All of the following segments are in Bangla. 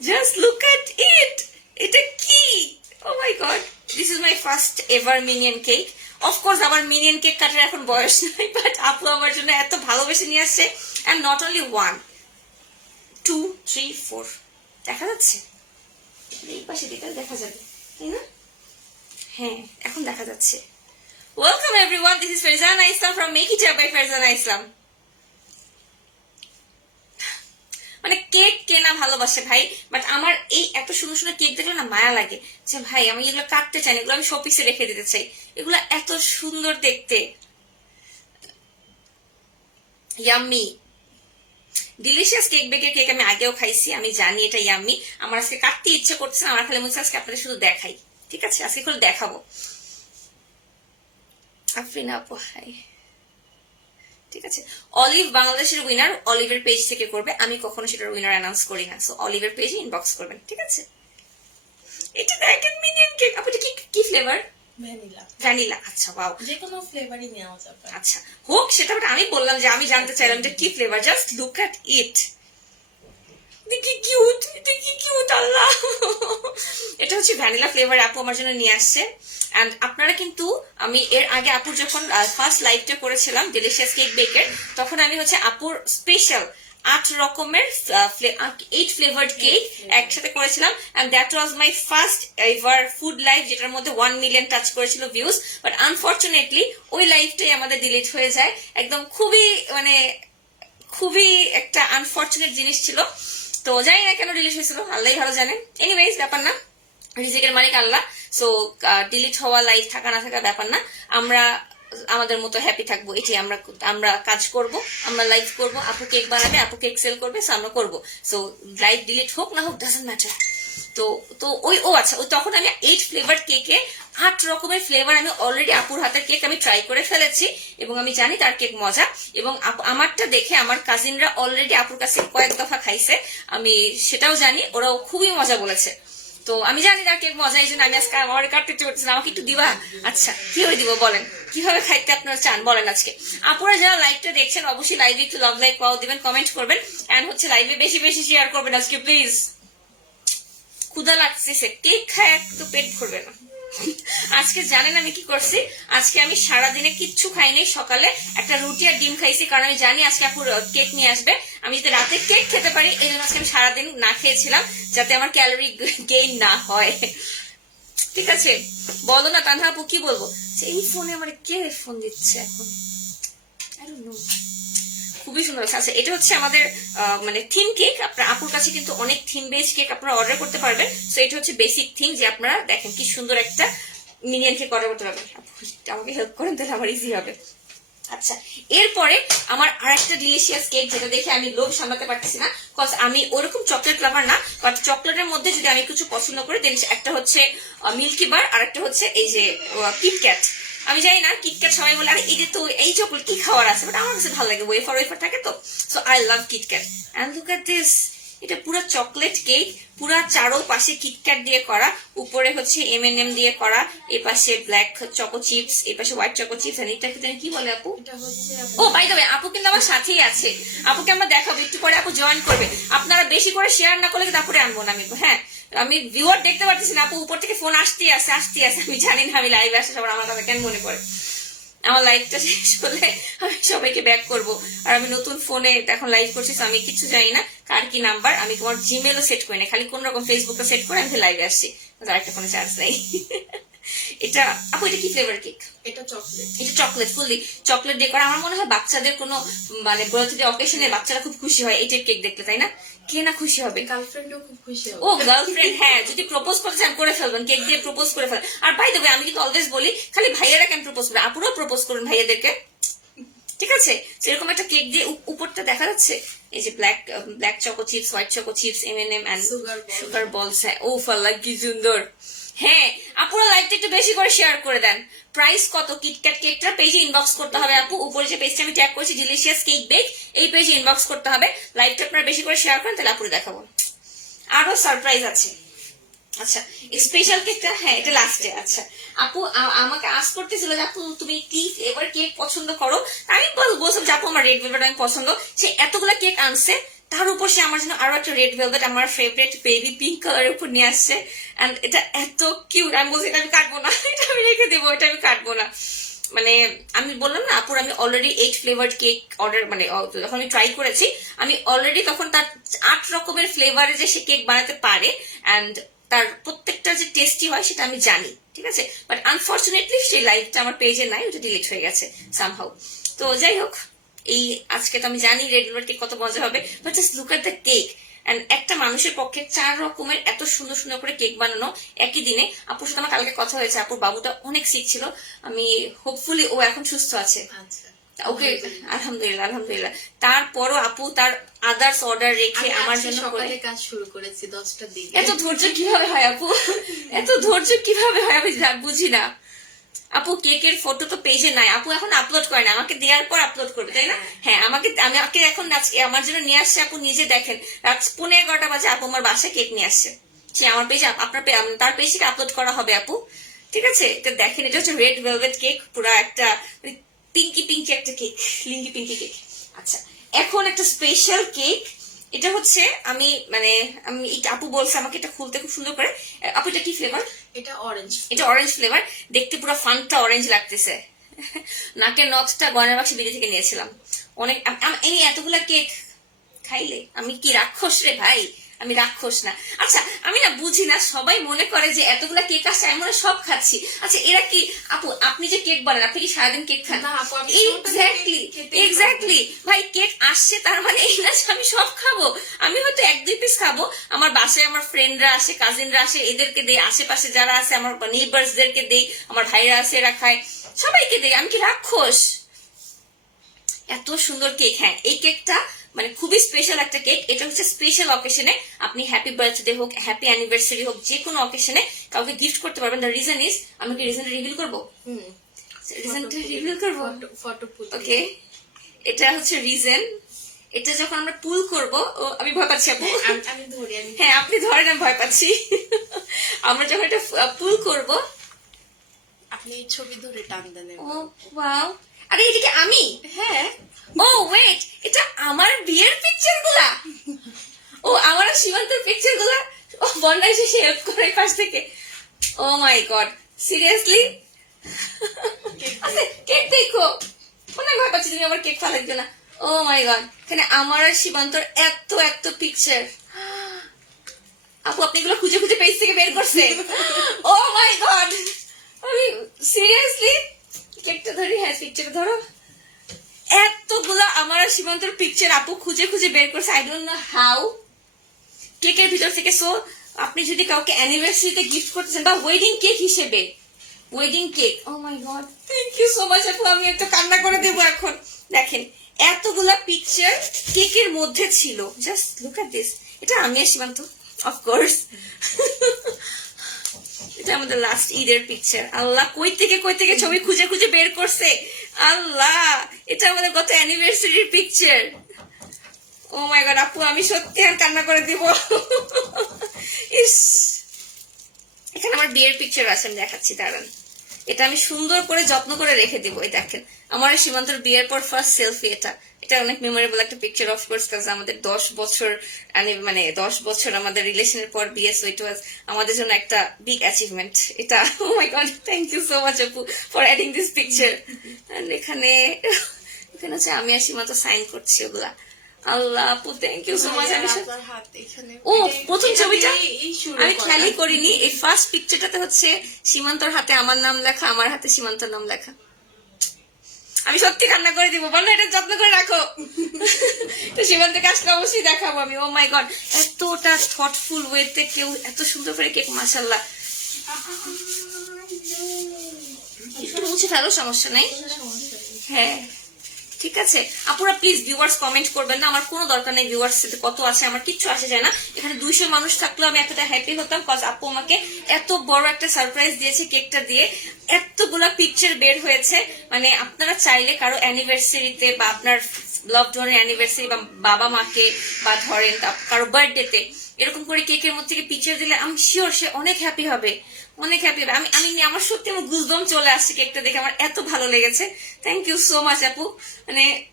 জাস্ট লুক এট ইট, এটা কি? ও মাই god, this is my first ever minion cake. Of course আমার মিনিয়ন কেক কাটার এখন বয়স নাই, বাট আপু আমার জন্য এত ভালোবেসে নিয়ে আসছে। অ্যান্ড নট অনলি 1 2 3 4, দেখা যাচ্ছে? এই পাশে দিকে দেখা যাবে তাই না? হ্যাঁ, এখন দেখা যাচ্ছে। Welcome everyone, this is Farzana Islam from make it up by Farzana ইসলাম। মানে কেক কেনা ভালোবাসে ভাই, বাট আমার এই এত সুন্দর সুন্দর কেক দেখলে না মায়া লাগে যে ভাই আমি এগুলো কাটতে চাই না, এগুলো আমি শোপিসে রেখে দিতে চাই, এগুলো এত সুন্দর দেখতে। ইয়াম্মি ডিলিশিয়াস কেক বেকের কেক আমি আগেও খাইছি, আমি জানি এটা ইয়াম্মি। আমার আজকে কাটতে ইচ্ছে করছে না, আমার খালি মনে হচ্ছে আজকে আপনাদের শুধু দেখাই। ঠিক আছে, আজকে করে দেখাবো। আফরিনা আপু হাই। ঠিক আছে, অলিভ বাংলাদেশের উইনার অলিভের পেজ থেকে করবে, আমি কখনো সেটার উইনার অ্যানাউন্স করি না। সো অলিভের পেজে ইনবক্স করবেন, ঠিক আছে? এটা দেখেন মিনিয়ন কেক। আপু এটা কি ফ্লেভার? ভ্যানিলা। ভ্যানিলা, আচ্ছা ওয়াও। যে কোনো ফ্লেভারই নেওয়া যাবে। আচ্ছা হোক সেটা, বাট আমি বললাম যে আমি জানতে চাইলাম এটা কি ফ্লেভার। জাস্ট লুক এট ইট, কি কিউট, এটা কি কিউট আল্লাহ। এটা হচ্ছে ভ্যানিলা ফ্লেভার, আপু আমার জন্য নিয়ে আসছে। এন্ড আপনারা কিন্তু, আমি এর আগে আপুর যখন ফার্স্ট লাইভটা করেছিলাম ডিলিশিয়াস কেক বেকের, তখন আমি হচ্ছে আপুর স্পেশাল 8 রকমের 8 ফ্লেভার্ড কেক একসাথে করেছিলাম। And that was my first ever food live, যেটার মধ্যে 1 মিলিয়ন টাচ করেছিল ভিউজ। বাট আনফর্চুনেটলি ওই লাইভটাই আমাদের ডিলিট হয়ে যায়। একদম খুবই একটা আনফর্চুনেট জিনিস ছিল। তো জানি না কেন ডিলিট হয়েছিল, আল্লাহ ভালো জানেন। এনিওয়েজ ব্যাপার না, রিজিকের মালিক আল্লাহ। সো ডিলিট হওয়া লাইভ থাকা না থাকা ব্যাপার না, আমরা আমাদের মতো হ্যাপি থাকবো। এটি আমরা কাজ করব, আমরা লাইভ করব, আপু কেক বানাবে, আপু কেক সেল করবে, সো আমরা করবো। সো লাইভ ডিলিট হোক না হোক ডাজন্ট ম্যাটার। তো আচ্ছা, ওই তখন আমি 8 ফ্লেভার কেকে 8 রকমের ফ্লেভার আমি অলরেডি আপুর হাতের কেক আমি ট্রাই করে ফেলেছি, এবং আমি জানি তার কেক মজা। এবং আমারটা দেখে আমার কাজিনরা অলরেডি আপুর কাছে কয়েক দফা খাইছে, আমি সেটাও জানি, ওরাও খুবই মজা বলেছে। তো আমি জানি তার কেক মজা, এই জন্য আমি আজকে আমার কাটতে চলতেছি। আমাকে একটু দিবা? আচ্ছা, কি করে দিব বলেন, কিভাবে খাইতে আপনারা চান বলেন আজকে? আপুরা যারা লাইভটা দেখছেন অবশ্যই লাইভে একটু লাভ লাইক পাও দিবেন, কমেন্ট করবেন, এন্ড হচ্ছে লাইভে বেশি বেশি শেয়ার করবেন আজকে প্লিজ। ক্ষুধা লাগছে, কেক খায় তো পেট ভরবে না। আজকে জানেন আমি কি করছি? আজকে আমি সারাদিনে কিচ্ছু খাইনি, সকালে একটা রুটি আর ডিম খাইছি, কারণ আমি জানি আজকে আপুর কেক নিয়ে আসবে, আমি যাতে রাতে কেক খেতে পারি, এই জন্য আজকে আমি সারাদিন না খেয়েছিলাম, যাতে আমার ক্যালোরি গেইন না হয়। ঠিক আছে, বলো না তানহা আপু, কি বলবো? এই ফোনে আমার কে ফোন দিচ্ছে এখন? I don't know. খুবই সুন্দর। আচ্ছা, এটা হচ্ছে আমাদের মানে থিম কেক। আপনার আপুর কাছে কিন্তু অনেক থিম বেস কেক আপনারা অর্ডার করতে পারবেন। সো এটা হচ্ছে বেসিক থিম, যে আপনারা দেখেন কি সুন্দর একটা মিনিয়ন কেক অর্ডার করতে পারবেন। আমাকে হেল্প করেন তাহলে আমার ইজি হবে। আচ্ছা, এরপরে আমার আরেকটা ডিলিশিয়াস কেক, যেটা দেখে আমি লোভ সামলাতে পারতেছি না, কজ আমি ওরকম চকলেট লাভার না, বাট চকলেটের মধ্যে যদি আমি কিছু পছন্দ করি, দেন একটা হচ্ছে মিল্কি বার, আর একটা হচ্ছে এই যে কিটক্যাট। আমি জানি না, কিটক্যাট সবাই বলে আরে এই যে তো এই চকলেট কি খাওয়ার আছে, বাট আমার কাছে ভালো লাগে, ওয়েফার থাকে তো। So I love KitKat. And look at this, এটা পুরো চকলেট কেক, পুরা চারো পাশে কিটক্যাট দিয়ে করা, উপরে হচ্ছে M&M দিয়ে করা, এই পাশে ব্ল্যাক চকো চিপস, এই পাশে হোয়াইট চকো চিপস। আর এটাকে কি বলে আপু? ও বাই দ্য ওয়ে, আপু কিন্তু আমার সাথেই আছে, আপুকে আমরা দেখাবো একটু পরে, আপু জয়েন করবে। আপনারা বেশি করে শেয়ার না করলে তারপরে আনবো না আমি। হ্যাঁ, আমি ভিউয়ার দেখতে পারতেছি না, আপু উপর থেকে ফোন আসতেই আছে। আমি জানি না আমি লাইভে আসে সবার আমার কথা কেন মনে করে। আমার লাইভটা শেষ হলে আমি সবাইকে ব্যাক করব, আর আমি নতুন ফোনে এখন লাইভ করছি, আমি কিছু জানি না কার কি নাম্বার, আমি তোমার জিমেলও সেট করি না, খালি কোন রকম ফেসবুকটা সেট করে আমি লাইভে আসছি, আরেকটা ফোনে চার্জ নেই। এটা আপু, এটা কি ফ্লেভার কেক? এটা চকলেট। এটা চকলেট, ফুললি চকলেট দিয়ে করা। আমার মনে হয় বাচ্চাদের কোনো মানে বার্থডে অকেশনে বাচ্চারা খুব খুশি হয় এটার কেক দেখলে, তাই না? কে না খুশি হবে? গার্লফ্রেন্ডও খুব খুশি হবে। ও গার্লফ্রেন্ড, হ্যাঁ, যদি প্রপোজ করতে চান করে ফেলবেন, কেক দিয়ে প্রপোজ করে ফেলেন। আর বাই দ্য ওয়ে, আমি কিন্তু অলওয়েজ বলি খালি ভাইয়ারা কেন প্রপোজ করে, আপুরাও প্রপোজ করুন ভাইয়াদেরকে, ঠিক আছে? সেরকম একটা কেক দিয়ে উপরটা দেখা যাচ্ছে এই যে black choco chips, white choco chips, M&M and sugar বলস। হ্যাঁ, ও ফাল্লা কি সুন্দর। হ্যাঁ, আপুরা লাইভটা একটু বেশি করে শেয়ার করে দেন। প্রাইস কত কিটক্যাট কেকটা? পেজে ইনবক্স করতে হবে আপু, উপরে যে পেজটা আমি ট্যাগ করেছি ডিলিশিয়াস কেক বেক, এই পেজে ইনবক্স করতে হবে। লাইভটা আপনারা বেশি করে শেয়ার করেন, তাহলে আপুরে দেখাবো। আরো সারপ্রাইজ আছে। আচ্ছা, স্পেশাল কেকটা, হ্যাঁ এটা লাস্টে। আচ্ছা, আপু আমাকে আস করতেছিল যে আপু তুমি কি ফ্লেভার কেক পছন্দ করো, আমি বলছিলাম যে আপু আমার রেড ভেলভেট অনেক পছন্দ। সে এতগুলা কেক আনছে, তার উপর সে আমার জন্য আরো একটা রেড ভেলভেট, আমার ফেভারিট বেবি পিঙ্ক কালারের উপর নিয়ে আসছে। এন্ড এটা এত কিউট, আমি বলছি এটা আমি কাটবো না, এটা আমি রেখে দেবো, এটা আমি কাটবো না। মানে আমি বললাম না আপুর, আমি অলরেডি 8 ফ্লেভার্ড কেক অর্ডার, মানে যখন আমি ট্রাই করেছি আমি অলরেডি তখন তার 8 রকমের ফ্লেভারে যে সে কেক বানাতে পারে এন্ড তার প্রত্যেকটা যে টেস্টি হয় সেটা আমি জানি, ঠিক আছে। বাট আনফর্চুনেটলি সেই লাইভটা আমার পেজে নাই, ওটা ডিলিট হয়ে গেছে সামহাউ। তো যাই হোক, এই আজকে তো আমি জানি রেড ভেলভেট কেক কত মজা হবে, but just look at the cake. And একটা মানুষের পক্ষে 4 রকমের এত সুন্দর সুন্দর করে কেক বানানো একই দিনে। আপুর সাথে আমার কালকে কথা হয়েছে, আপুর বাবুটা অনেক সিক ছিল, আমি হোপফুলি ও এখন সুস্থ আছে। আচ্ছা, ওকে, আলহামদুলিল্লাহ আলহামদুলিল্লাহ। তারপরও আপু তার আদার্স অর্ডার রেখে আমি আমার আজকে জন্য করে। সকালে কাজ শুরু করেছি 10টার দিকে। এত ধৈর্য কিভাবে হয় আপু, এত ধৈর্য কিভাবে হয় আমি বুঝি না। আপু কেকের ফটো তো পেজে নাই, আপু এখন আপলোড করে না, আমাকে দেওয়ার পর আপলোড করবে, তাই না? হ্যাঁ, আমাকে এখন আজকে আমার জন্য নিয়ে আসছে। আপু নিজে দেখেন, রাত 11:15 বাজে আপু আমার বাসায় কেক নিয়ে আসছে। সে আমার পেজে, আপনার তার পেজ থেকে আপলোড করা হবে আপু, ঠিক আছে? এটা দেখেন, এটা হচ্ছে রেড ভেলভেট কেক, পুরো একটা পিঙ্কি পিঙ্কি একটা কেক, লিঙ্গি পিঙ্কি কেক। আচ্ছা, এখন একটা স্পেশাল কেক। এটা হচ্ছে আমি আপু বলছে আমাকে এটা খুলতে খুব সুন্দর করে। আপু এটা কি ফ্লেভার? এটা অরেঞ্জ। এটা অরেঞ্জ ফ্লেভার, দেখতে পুরো ফানটা অরেঞ্জ লাগতেছে। নাকের নথটা গয়নার বাক্সে বিড়ি থেকে নিয়েছিলাম। অনেক এই এতগুলা কেক খাইলে আমি কি রাক্ষস রে ভাই? আমি রাক্ষস না। আচ্ছা, আমি না বুঝি না, সবাই মনে করে যে এতগুলা কেক আসছে আমি মনে হয় সব খাচ্ছি। আচ্ছা, এরা কি আপু, আপনি যে কেক বানান, আপনি কি সারাদিন কেক খান? না আপু, আমি এক্স্যাক্টলি ভাই, কেক আসছে তার মানে এই না যে আমি সব খাবো। আমি হয়তো 1-2 পিস খাবো, আমার বাসায় আমার ফ্রেন্ডরা আসে, কাজিনরা আসে, এদেরকে দেই, আশেপাশে যারা আছে আমার নেইবার্সদেরকে দেই, আমার ভাইরা আছে এরা খায়, সবাইকে দেই। আমি কি রাক্ষস? এত সুন্দর কেক। হ্যাঁ, এই কেকটা মানে খুবই স্পেশাল একটা কেক। এটা হচ্ছে স্পেশাল অকেশনে আপনি হ্যাপি বার্থডে হোক, হ্যাপি অ্যানিভার্সারি হোক, যে কোনো অকেশনে কাউকে গিফট করতে পারবেন। দ্য রিজন ইজ, আমি কি রিজনটা রিভিল করবো? রিজনটা রিভিল করবো? ফটো পুল। ওকে, এটা হচ্ছে রিজন। এটা যখন আমরা পুল করবো, আমি ভয় পাচ্ছি আপু। আমি ধরি, আমি হ্যাঁ, আপনি ধরেন, আমি ভয় পাচ্ছি। আমরা যখন এটা পুল করবো, আপনি ছবি ধরে টান দেন। ও ওয়াও, আরে এটা কি আমি? হ্যাঁ। ও ওয়েট, এটা আমার বিয়ের পিকচার গুলা? ও আমার আর সীমান্তর পিকচার গুলা? ও বন্যা এসে হেল্প করে পাশ থেকে। ও মাই গড, সিরিয়াসলি? আচ্ছা, কেক দেখো, অনেক ভয় পাচ্ছি তুমি আবার কেক ফালাই দিও না। ও মাই গড, এখানে আমার আর সীমান্তর এত এত পিকচার। আপু আপনি এগুলো খুঁজে খুঁজে পেজ থেকে বের করছে? ও মাই গড, আমি সিরিয়াসলি কেকটা ধরি। হ্যাঁ, পিকচার ধরো। এতগুলা আমার আর সীমান্তর পিকচার আপু খুঁজে খুঁজে বের করছে, আই ডোন্ট নো হাউ, কেকের ভিতর থেকে। সো আপনি যদি কাউকে অ্যানিভার্সারিতে গিফট করতেছেন বা ওয়েডিং কেক হিসেবে, wedding cake, O my god, thank you so much আপু। আমি একটা কান্না করে দেবো এখন। দেখেন, এতগুলা পিকচার কেকের মধ্যে ছিল, জাস্ট লুক এট দিস। এটা আমি আর সীমান্ত, অফকোর্স। এটা আমাদের লাস্ট ঈদের পিকচার। আল্লাহ, কই থেকে ছবি খুঁজে খুঁজে বের করছে। আল্লাহ, এটা আমাদের গত অ্যানিভার্সারির পিকচার। ও মাই গড আপু, আমি সত্যি আর কান্না করে দিব। ইস, এখানে আমার বিয়ের পিকচার আছে, আমি দেখাচ্ছি, দাঁড়ান। এটা আমি সুন্দর করে যত্ন করে রেখে দিব। এই দেখেন, আমার সীমান্তর বিয়ের পর ফার্স্ট সেলফি। এটা অনেক মেমোরেবল একটা পিকচার, অফকোর্স, কাজ আমাদের 10 বছর, মানে 10 বছর আমাদের রিলেশনের পর বিয়ে। সো ইট ওয়াজ আমাদের জন্য একটা বিগ অ্যাচিভমেন্ট এটা। ও মাই god, thank you so much আপু ফর অ্যাডিং দিস পিকচার। এখানে হচ্ছে আমি আর সীমান্ত সাইন করছি ওগুলা। আল্লাহ আপু, থ্যাংক ইউ সো মাচ। ও প্রথম ছবিটা আমি খেয়ালই করিনি, এই ফার্স্ট পিকচারটাতে হচ্ছে সীমান্তর হাতে আমার নাম লেখা, আমার হাতে সীমান্তর নাম লেখা। আমি সত্যি কান্না করে দিব, বলো এটা যত্ন করে রাখো। তো সীমান্তকে আসলে অবশ্যই দেখাবো আমি। ও মাই গড, এতটা থটফুল ওয়েতে কেউ এত সুন্দর করে কেক, মাশাআল্লাহ। একটু মুছে ফেলো, সমস্যা নাই। হ্যাঁ, ঠিক আছে আপুরা, প্লিজ ভিউয়ার্স কমেন্ট করবেন না, আমার কোনো দরকার নেই ভিউয়ার্স কত আছে, আমার কিচ্ছু আসে যায় না। এখানে 200 মানুষ থাকলেও আমি এতটা হ্যাপি হতাম, কজ আপু আমাকে এত বড় একটা সারপ্রাইজ দিয়েছে কেকটা দিয়ে। এতগুলা পিকচার বের হয়েছে, মানে আপনারা চাইলে কারো অ্যানিভার্সারিতে বা আপনার লাভড ওয়ানের অ্যানিভার্সারি বা বাবা মাকে বা ধরেন কারো বার্থডেতে এরকম করে কেকের মধ্যে থেকে পিকচার দিলে আমি শিওর সে অনেক হ্যাপি হবে, অনেক হ্যাপি হবে। আমি আমার সত্যি আমার গুজবাম চলে আসছে কেকটা দেখে, আমার এত ভালো লেগেছে। থ্যাংক ইউ সো মাচ আপু, মানে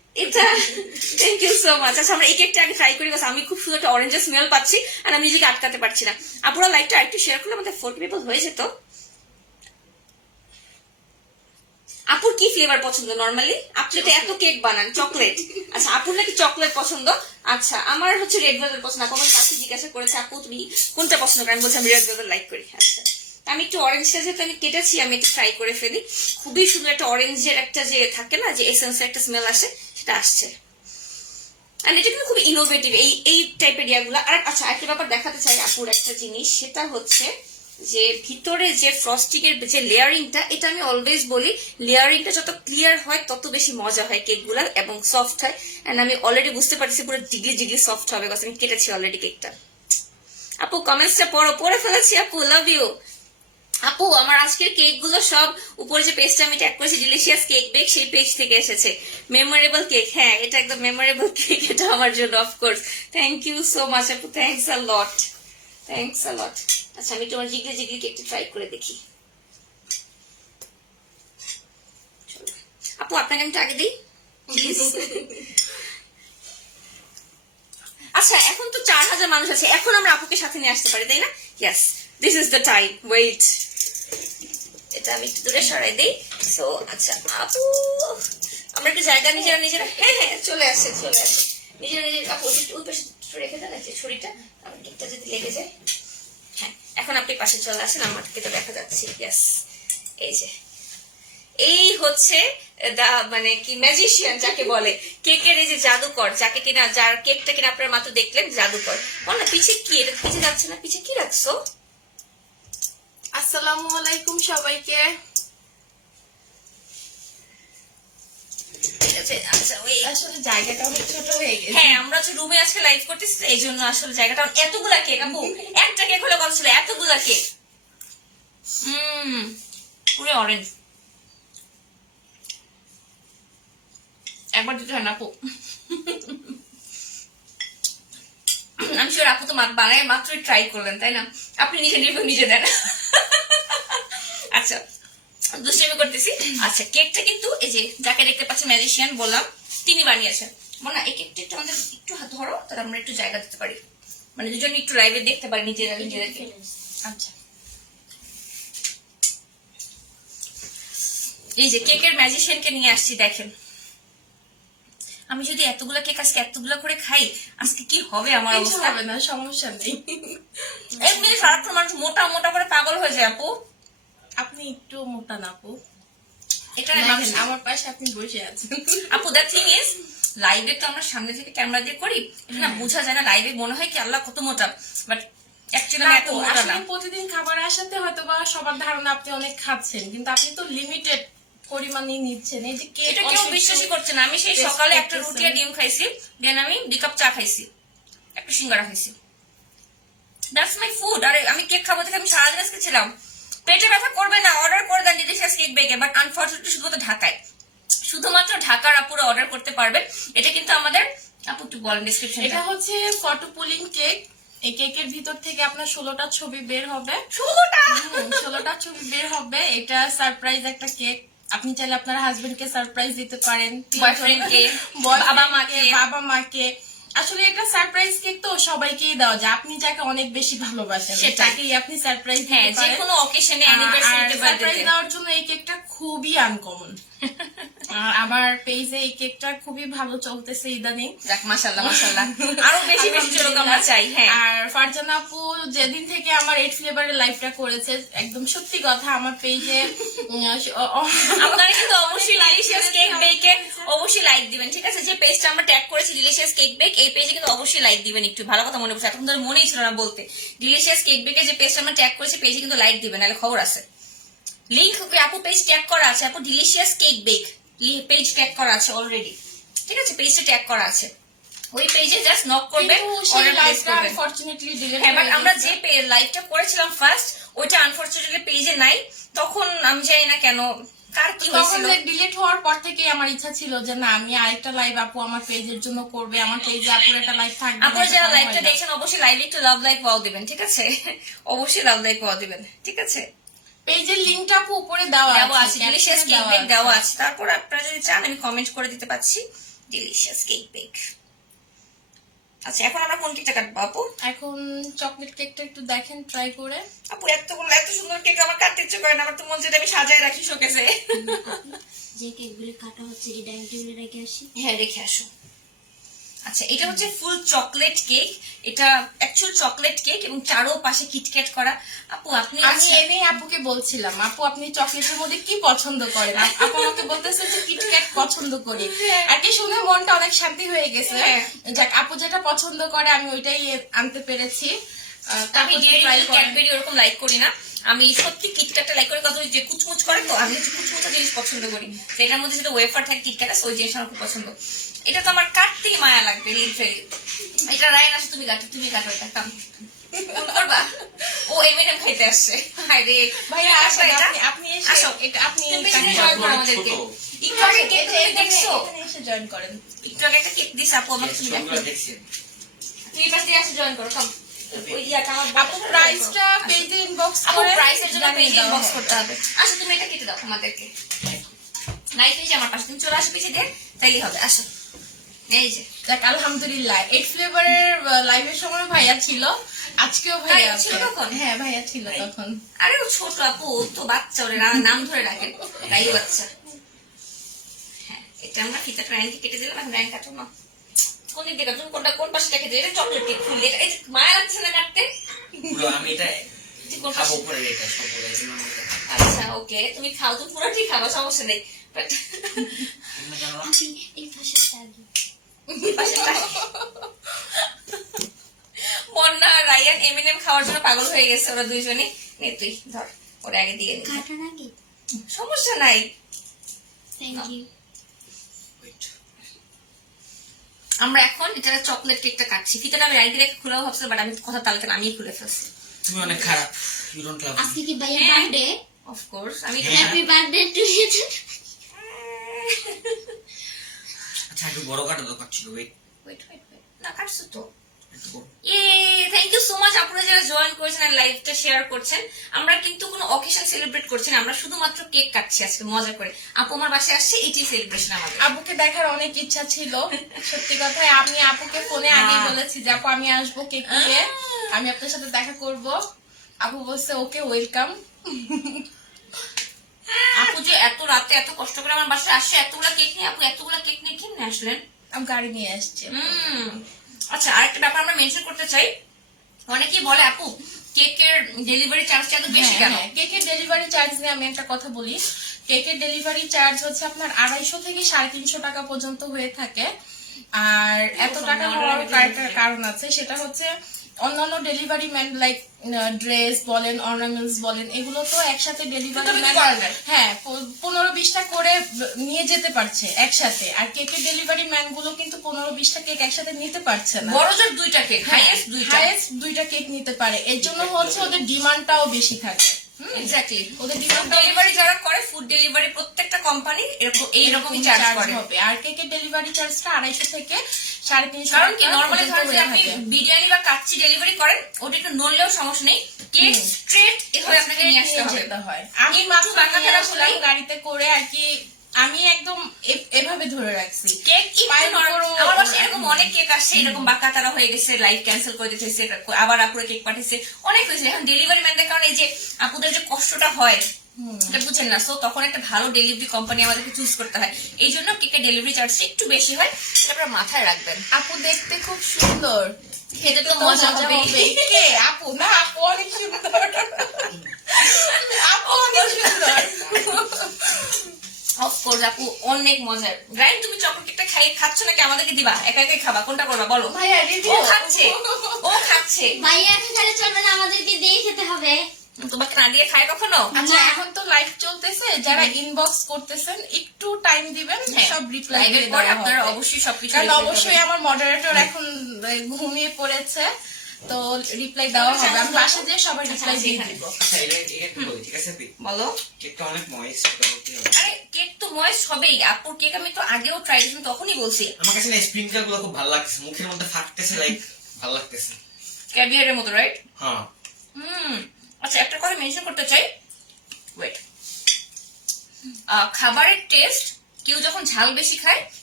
এটা থ্যাংক ইউ সো মাচ। আচ্ছা আমরা এই কেকটা আগে ট্রাই করি, আমি খুব সুন্দর একটা অরেঞ্জের স্মেল পাচ্ছি আর আমি নিজেকে আটকাতে পারছি না। আপুরা লাইকটা একটু শেয়ার করলে আমাদের 40 পিপল হয়ে যেত। আপুর কি ফ্লেভার পছন্দ নরমালি? আপনি তো এত কেক বানান, চকলেট। আচ্ছা আপুর নাকি চকলেট পছন্দ। আচ্ছা আমার হচ্ছে রেড ভেলভেট পছন্দ। আপু আমার কাছে জিজ্ঞাসা করেছে আপু তুমি কোনটা পছন্দ করেন, আমি বলছি আমি রেড ভেলভেট লাইক করি। আচ্ছা আমি একটু অরেঞ্জটা যেহেতু আমি কেটেছি আমি একটু ফ্রাই করে ফেলি। খুবই সুন্দর একটা অরেঞ্জের একটা যে থাকে না যে এসেন্সের একটা স্মেল আসে সেটা আসছে। আর এটা কিন্তু খুব ইনোভেটিভ এই টাইপের ইয়াগুলো। আর আচ্ছা একটা ব্যাপার দেখাতে চাই আপুর একটা জিনিস, সেটা হচ্ছে যে ভিতরে যে ফ্রস্টিং এর যে লেয়ারিংটা, এটা আমি অলওয়েজ বলি লেয়ারিংটা যত ক্লিয়ার হয় তত বেশি মজা হয় কেকগুলা এবং সফট হয়। এন্ড আমি অলরেডি বুঝতে পারছি পুরো ডিগ্রি ডিগ্রি সফট হবে, কারণ আমি কেটেছি অলরেডি কেকটা। আপু কমেন্টসটা পড়ে ফেলেছি আপু, লাভ ইউ। আপু আমার আজকের কেক গুলো সব উপরে যে পেজটা আমি ট্যাগ করেছি ডিলিশিয়াস কেক বেক, সেই পেজ থেকে এসেছে। মেমোরেবল কেক, হ্যাঁ এটা একদম মেমোরেবল কেক এটা আমার জন্য, of course. Thank you so much আপু, thanks a lot, thanks a লট। আচ্ছা আমি তোমার জিগলি জিগলি কেকটা ট্রাই করে দেখি। আপু আপনাকে আমি আগে দিই প্লিজ। আচ্ছা এখন তো 4000 মানুষ আছে, এখন আমরা আপুকে সাথে নিয়ে আসতে পারি তাই না? Yes, this is the time. Wait, এটা আমি একটু দূরে সরাই দিই। সো আচ্ছা আপু আমরা একটু জায়গা নিজেরা নিজেরা, হ্যাঁ হ্যাঁ চলে আসে নিজেরা নিজের। আপু ওই পাশে রেখে দেন যে ছুরিটা, আমার কেকটা যদি লেগে যায়। হ্যাঁ এখন আপনি পাশে চলে আসেন, আমাকে তো দেখা যাচ্ছে। ইয়েস, এই যে এই হচ্ছে মানে কি ম্যাজিশিয়ান যাকে বলে, কেকের এই যে জাদুকর, যাকে কিনা যার কেকটা কিনা আপনারা মাত্র দেখলেন জাদুকর। বল পিছে কি, এটা পিছে যাচ্ছে না, পিছে কি রাখছো? আসসালামু আলাইকুম সবাইকে। আচ্ছা ওই আসলে জায়গাটা অনেক ছোট হয়ে গেছে। হ্যাঁ আমরা হচ্ছে রুমে আজকে লাইভ করতেছি এই জন্য আসলে জায়গাটা এতগুলা কেক। আপু একটা কেক হলে কথা ছিল, এতগুলা কেক। পুরো অরেঞ্জ। একবার দিতে হয় না আপু? আমি শিওর আপু তো বানায় মাত্রই ট্রাই করলেন তাই না? আপনি নিজে রিভিউ নিজে দেন। আচ্ছা দুষ্টামি করতেছি। আচ্ছা কেকটা কিন্তু এই যে যাকে দেখতে পাচ্ছি ম্যাজিশিয়ান বললাম, তিনি বানিয়েছেন। না এই কেকটা একটু আমাদের একটু হাত ধরো, তাহলে আমরা একটু জায়গা দিতে পারি, মানে দুজন একটু লাইভে দেখতে পারি নিজেদেরকে। আচ্ছা এই যে কেকের ম্যাজিশিয়ানকে নিয়ে আসছি, দেখেন আমি যদি এতগুলা কেক আজকে এতগুলা করে খাই আজকে কি হবে আমার অবস্থা? হবে না, সমস্যা নেই। এমনি সারাক্ষণ মানুষ মোটা মোটা করে পাগল হয়ে যায় আপু। আপনি একটু মোটা না আপু, এটা দেখেন, আমার পাশে আপনি বসে আছেন। আপু দ্য থিং ইজ লাইভে তো আমরা সামনে থেকে ক্যামেরা দিয়ে করি, এটা না বোঝা যায় না। লাইভে মনে হয় কি আল্লাহ কত মোটা, বাট অ্যাকচুয়ালি এত মোটা না। প্রতিদিন খাবার আসাতে হয়তো বা সবার ধারণা আপনি অনেক খাচ্ছেন, কিন্তু আপনি তো লিমিটেড পরিমাণে নিচ্ছেন। এই যে কেক এটা কেউ বিশ্বাসই করছে না। আমি সেই সকালে একটা রুটি আর ডিম খাইছি, দেন আমি 2 কাপ চা খাইছি, একটা সিঙ্গারা খাইছি। That's my food. আর আমি কেক খাবো থেকে আমি সারাদিন আজকে ছিলাম। পেটে ব্যথা করবে না, অর্ডার করে দেন delicious cake Bheke, but unfortunately শুধুমাত্র ঢাকায়, শুধুমাত্র ঢাকার আপুরা অর্ডার করতে পারবেন। এটা কিন্তু আমাদের আপু একটু বলেন ডিসক্রিপশন। এটা হচ্ছে ফটো পুলিং কেক। এই কেকের ভিতর থেকে আপনার 16টা ছবি বের হবে। 16টা ছবি বের হবে। এটা সারপ্রাইজ একটা কেক। আপনি চাইলে আপনার হাজবেন্ডকে সারপ্রাইজ দিতে পারেন, বয়ফ্রেন্ডকে, বাবা মাকে। আসলে এটা সারপ্রাইজ কেক তো সবাইকেই দেওয়া যায়। আপনি যাকে অনেক বেশি ভালোবাসেন তাকেই আপনি সারপ্রাইজ দিতে পারেন। যে কোনো অকেশনে অ্যানিভার্সারিতে সারপ্রাইজ দেওয়ার জন্য এই কেকটা খুবই আনকমন। আমার পেজে এই কেকটা খুবই ভালো চলতেছে ইদানিং। যাক মাশাআল্লাহ মাশাআল্লাহ, আরো বেশি বেশি চলুক আমরা চাই। হ্যাঁ আর ফারজানা আপু যেদিন থেকে আমার 8 ফ্লেভারের লাইভটা করেছে, একদম সত্যি কথা আমার পেজে আপনারা কিন্তু অবশ্যই ডিলিশিয়াস কেক বেকে অবশ্যই লাইক দিবেন, ঠিক আছে? যে পেজটা আমরা ট্যাগ করেছি ডিলিশিয়াস কেক বেক, এই পেজে কিন্তু অবশ্যই লাইক দিবেন। একটু ভালো কথা মনে করছে, এখন ধরে মনেই ছিল না বলতে। ডিলিশিয়াস কেক বেকে যে পেজটা আমরা ট্যাগ করেছি পেজে কিন্তু লাইক দিবেন, নাহলে খবর আছে। লিংক আপু পেজ ট্যাগ করা আছে, আপু delicious cake bake page tag করা আছে অলরেডি, ঠিক আছে? পেজটা ট্যাগ করা আছে, ওই পেজে জাস্ট নক করবেন, অর্ডার প্লেস করবেন। আনফরচুনেটলি ডিলিট হ্যাঁ বাট আমরা যে লাইভটা করেছিলাম ফার্স্ট, ওইটা আনফরচুনেটলি পেজে নাই। তখন আমি জানি না কেন, কার কি হয়েছিল। ডিলিট হওয়ার পর থেকে আমার ইচ্ছা ছিল যে না, আমি আরেকটা লাইভ আপু আমার পেজের জন্য করবে। আমার পেজে আপুর একটা লাইভ থাকবে। আপনারা যারা লাইভটা দেখছেন অবশ্যই লাইভে একটু লাভ লাইক ওয়াও দিবেন, ঠিক আছে? অবশ্যই লাভ লাইক ওয়াও দিবেন, ঠিক আছে? পেজের লিংকটা আপু উপরে দেওয়া আছে, ডিলিশিয়াস কেক বেক দেওয়া আছে। তারপর আপনারা যদি চান আমি কমেন্ট করে দিতে পারছি, ডিলিশিয়াস কেক বেক। আচ্ছা এখন আমরা কোন কেকটা কাটবো আপু? এখন চকলেট কেকটা একটু দেখেন ট্রাই করে। আপু এতগুলো এত সুন্দর কেক আমার কাটতে ইচ্ছে করে না, আমার তো মন চাই আমি সাজায় রাখি শোকেসে। যে কেকগুলো কাটা হচ্ছে কি ডাইনিং টেবিলে রেখে আসি? হ্যাঁ রেখে আসো। আচ্ছা এটা হচ্ছে ফুল চকলেট কেক, এটা অ্যাকচুয়াল চকলেট কেক এবং চারো পাশে কিটক্যাট করা। আপু আপনি আমি এনে আপুকে বলছিলাম, আপু আপনি চকলেটের মধ্যে কি পছন্দ করেন? আপু আমাকে বলতেছে যে কিটক্যাট পছন্দ করি। আর কি শুনে মনটা অনেক শান্তি হয়ে গেছে। হ্যাঁ। যাক, আপু যেটা পছন্দ করে আমি ওইটাই আনতে পেরেছি। আমি ডেইরি মিল্ক ক্যাডবেরি ওরকম লাইক করি না, আমি সত্যি কিটক্যাটটা লাইক করি। কত যে কুচমুচ করে তো আমি হচ্ছে কুচমুচা জিনিস পছন্দ করি, তো এটার মধ্যে যেটা ওয়েফার থাকে কিটক্যাট ওই জিনিস আমার খুব পছন্দ। এটা তো আমার কাটতেই মায়া লাগবে লিটারালি। এটা রায়ন আসে, তুমি কাটো এটা কাম করবা। ও এমএনএম খাইতে আসছে। হায় রে ভাইয়া আসেন, এটা আপনি এসে আসো। এটা আপনি তুমি বেশি জয়েন করো আমাদেরকে। একটু আগে কেক তুমি দেখছো? এখানে এসে জয়েন করেন। একটু আগে একটা কেক দিস আপু আমাকে, তুমি দেখো। দেখছি। তুমি পাশ দিয়ে আসে জয়েন করো, কাম। ওই ইয়াটা আমার আপু প্রাইসটা পেজে ইনবক্স আপু করে প্রাইসের জন্য জানিয়ে পেজে দেওয়া ইনবক্স হবে। করতে হবে। আসো তুমি এটা কেটে দাও আমাদেরকে। নাইফ এই যে আমার পাশে, তুমি চলে আসো পিছিয়ে দিয়ে, তাইলেই হবে। আসো এই যে যাক আলহামদুলিল্লাহ, 8 ফ্লেভারের লাইভের সময় ভাইয়া ছিল, আজকেও ভাইয়া তাই ছিল আছে। তখন? হ্যাঁ ভাইয়া ছিল তখন। আরে ও ছোট আপু, ও তো বাচ্চা, ওরে নাম ধরে রাখেন, তাই বাচ্চা। হ্যাঁ এটা আমরা ফিতাটা রায়নকে কেটে দিলাম, এখন রায়ন কাটো না। কোন দিক দিয়ে কাটো, কোনটা কোন পাশে রেখে দিই? এটা চকলেট কেক ফুল, এটা এই যে মায়া লাগছে না কাটতে? পুরো আমি এটা যে কোন খাবো পাশে? পরে, এটা সব বলে এই জন্য আমি এটা খাবো। আচ্ছা ওকে, তুমি খাও, তুমি পুরোটাই খাবো, সমস্যা নেই। বাট তুমি জানো না? আমি এই পাশেরটা আগে। মন্না আর রায়ান এমএনএম খাওয়ার জন্য পাগল হয়ে গেছে ওরা দুইজনই। নে তুই ধর, ওরা আগে দিয়ে নি, কাটার আগে? সমস্যা নাই। Thank you. Wait. আমরা এখন এটা চকলেট কেকটা কাটছি। ফিতাটা আমি রাইতে রেখে খুলেও ভাবছিলাম, বাট আমি কথা তালতে আমিই খুলে ফেলছি। তুমি অনেক খারাপ, ইউ ডোন্ট লাভ আজকে কি ভাইয়া হ্যাঁ। বার্থডে? অফকোর্স আমি হ্যাঁ। Happy birthday to you. আচ্ছা একটু বড় কাটা দরকার ছিল। ওয়েট, ওয়েট ওয়েট ওয়েট, না কাটছো তো। একটু বড়। থ্যাংক ইউ সো মাচ আপনারা যারা জয়েন করেছেন আর লাইভটা শেয়ার করছেন। আমরা কিন্তু কোনো অকেশন সেলিব্রেট করছি না, আমরা শুধুমাত্র কেক কাটছি আজকে মজা করে। আপু আমার বাসায় আসছে, এইটাই সেলিব্রেশন আমাদের। আপুকে দেখার অনেক ইচ্ছা ছিল, সত্যি কথাই। আমি আপুকে ফোনে আগেই বলেছি যে আপু আমি আসবো কেক নিয়ে, আমি আপনার সাথে দেখা করব। আপু বলছে ওকে ওয়েলকাম। আপু যে এত রাতে এত কষ্ট করে আমার বাসায় আসছে এতগুলা কেক নিয়ে, আপু এতগুলা কেক নিয়ে কেমনে আসলেন? আমি গাড়ি নিয়ে আসছি। আচ্ছা আরেকটা ব্যাপার আমরা মেনশন করতে চাই, অনেকেই বলে আপু কেকের ডেলিভারি চার্জটা এত বেশি কেন? কেকের ডেলিভারি চার্জ নিয়ে আমি একটা কথা বলি। কেকের ডেলিভারি চার্জ হচ্ছে আপনার 250 থেকে 350 টাকা পর্যন্ত হয়ে থাকে। আর এত টাকা হওয়ার কয়েকটা কারণ আছে, সেটা হচ্ছে অন্যান্য ডেলিভারি ম্যান লাইক ড্রেস বলেন, অর্নামেন্টস বলেন, এগুলো তো একসাথে ডেলিভারি ম্যান হ্যাঁ 15-20টা করে নিয়ে যেতে পারছে একসাথে। আর কেকের ডেলিভারি ম্যান গুলো কিন্তু 15-20টা কেক একসাথে নিতে পারছে না। বড় জোর দুইটা কেক, হাইয়েস্ট দুইটা, হাইয়েস্ট 2টা কেক নিতে পারে। এর জন্য হচ্ছে ওদের ডিমান্ডটাও বেশি থাকে। এক্স্যাক্টলি। ওদের ডিমান্ড ডেলিভারি যারা করে ফুড ডেলিভারি প্রত্যেকটা কোম্পানি এরকম এইরকমই চার্জ করে। হবে। আর কেকের ডেলিভারি চার্জটা 250 থেকে 350 কারণ কি টাকা নরমালি পর্যন্ত ধরেন যে হয়ে আপনি থাকে। বিরিয়ানি বা কাচ্চি ডেলিভারি করেন, ওটা একটু নড়লেও সমস্যা নেই, কেক স্ট্রেট এভাবে আপনাকে নিয়ে আসতে হবে। যেতে হয়। আমি একটু মাত্র বাঁকা নিয়ে তেরা আসলাম হলেই- গাড়িতে করে আর কি। আমি একদম এভাবে ধরে রাখছি। কেক একটু পায়ের নরম। উপরও- আমার বাসায় এরকম অনেক কেক আসছে, এরকম বাঁকা তারা হয়ে গেছে, লাইভ ক্যান্সেল করে দিতে হয়েছে, আবার আপুরে কেক পাঠিয়েছে, অনেক হয়েছে। এখন ডেলিভারি ম্যানদের কারণে এই যে আপুদের যে কষ্টটা হয় এটা বুঝেন না, সো তখন একটা ভালো ডেলিভারি কোম্পানি আমাদেরকে চুজ করতে হয়। এই জন্য কেকের ডেলিভারি চার্জটা একটু বেশি হয়, সেটা আপনারা মাথায় রাখবেন। আপু দেখতে খুব সুন্দর, খেতে তো মজা হবে। কে আপু? না আপু অনেক সুন্দর, আপু অনেক সুন্দর। অফকোর্স আপু অনেক মজার। রাইন তুমি চকলেট কেকটা খাচ্ছ নাকি আমাদেরকে দিবা? একা একাই খাবা, কোনটা করবা বলো? ভাইয়া ও রিভিউ খাচ্ছে, ও খাচ্ছে। ভাইয়া এখন খালি চলবে না, আমাদেরকে দিয়ে খেতে হবে। তোমাকে না দিয়ে খায় কখনো? আচ্ছা না। এখন তো লাইভ চলতেছে, যারা ইনবক্স করতেছেন একটু টাইম দিবেন, সব রিপ্লাই লাইভের দিয়ে পর দেওয়া আপনারা হবে। অবশ্যই সবকিছু কারণ reply অবশ্যই করবেন। আমার মডারেটর এখন ঘুমিয়ে পড়েছে, তো রিপ্লাই দেওয়া হবে। আমি বাসা যেয়ে সবাই রিপ্লাই দিয়ে দিব। আচ্ছা এটা একটু বলি, ঠিক আছে? বলো। কেকটা অনেক ময়েস্ট, ওকে হবে। আরে কেক তো ময়েস্ট হবেই, আপুর কেক আমি তো আগেও ট্রাই করেছি, তখনই বলছি আমার কাছে না স্প্রিংকল গুলো খুব ভালো লাগছে, মুখের মধ্যে ফাটতেছে, লাইক ভালো লাগতেছে। ক্যাভিয়ারের মতো, রাইট? হ্যাঁ আচ্ছা একটা কথা মেনশন করতে চাই, ওয়েট, খাবারের টেস্ট কেউ যখন ঝাল বেশি খায়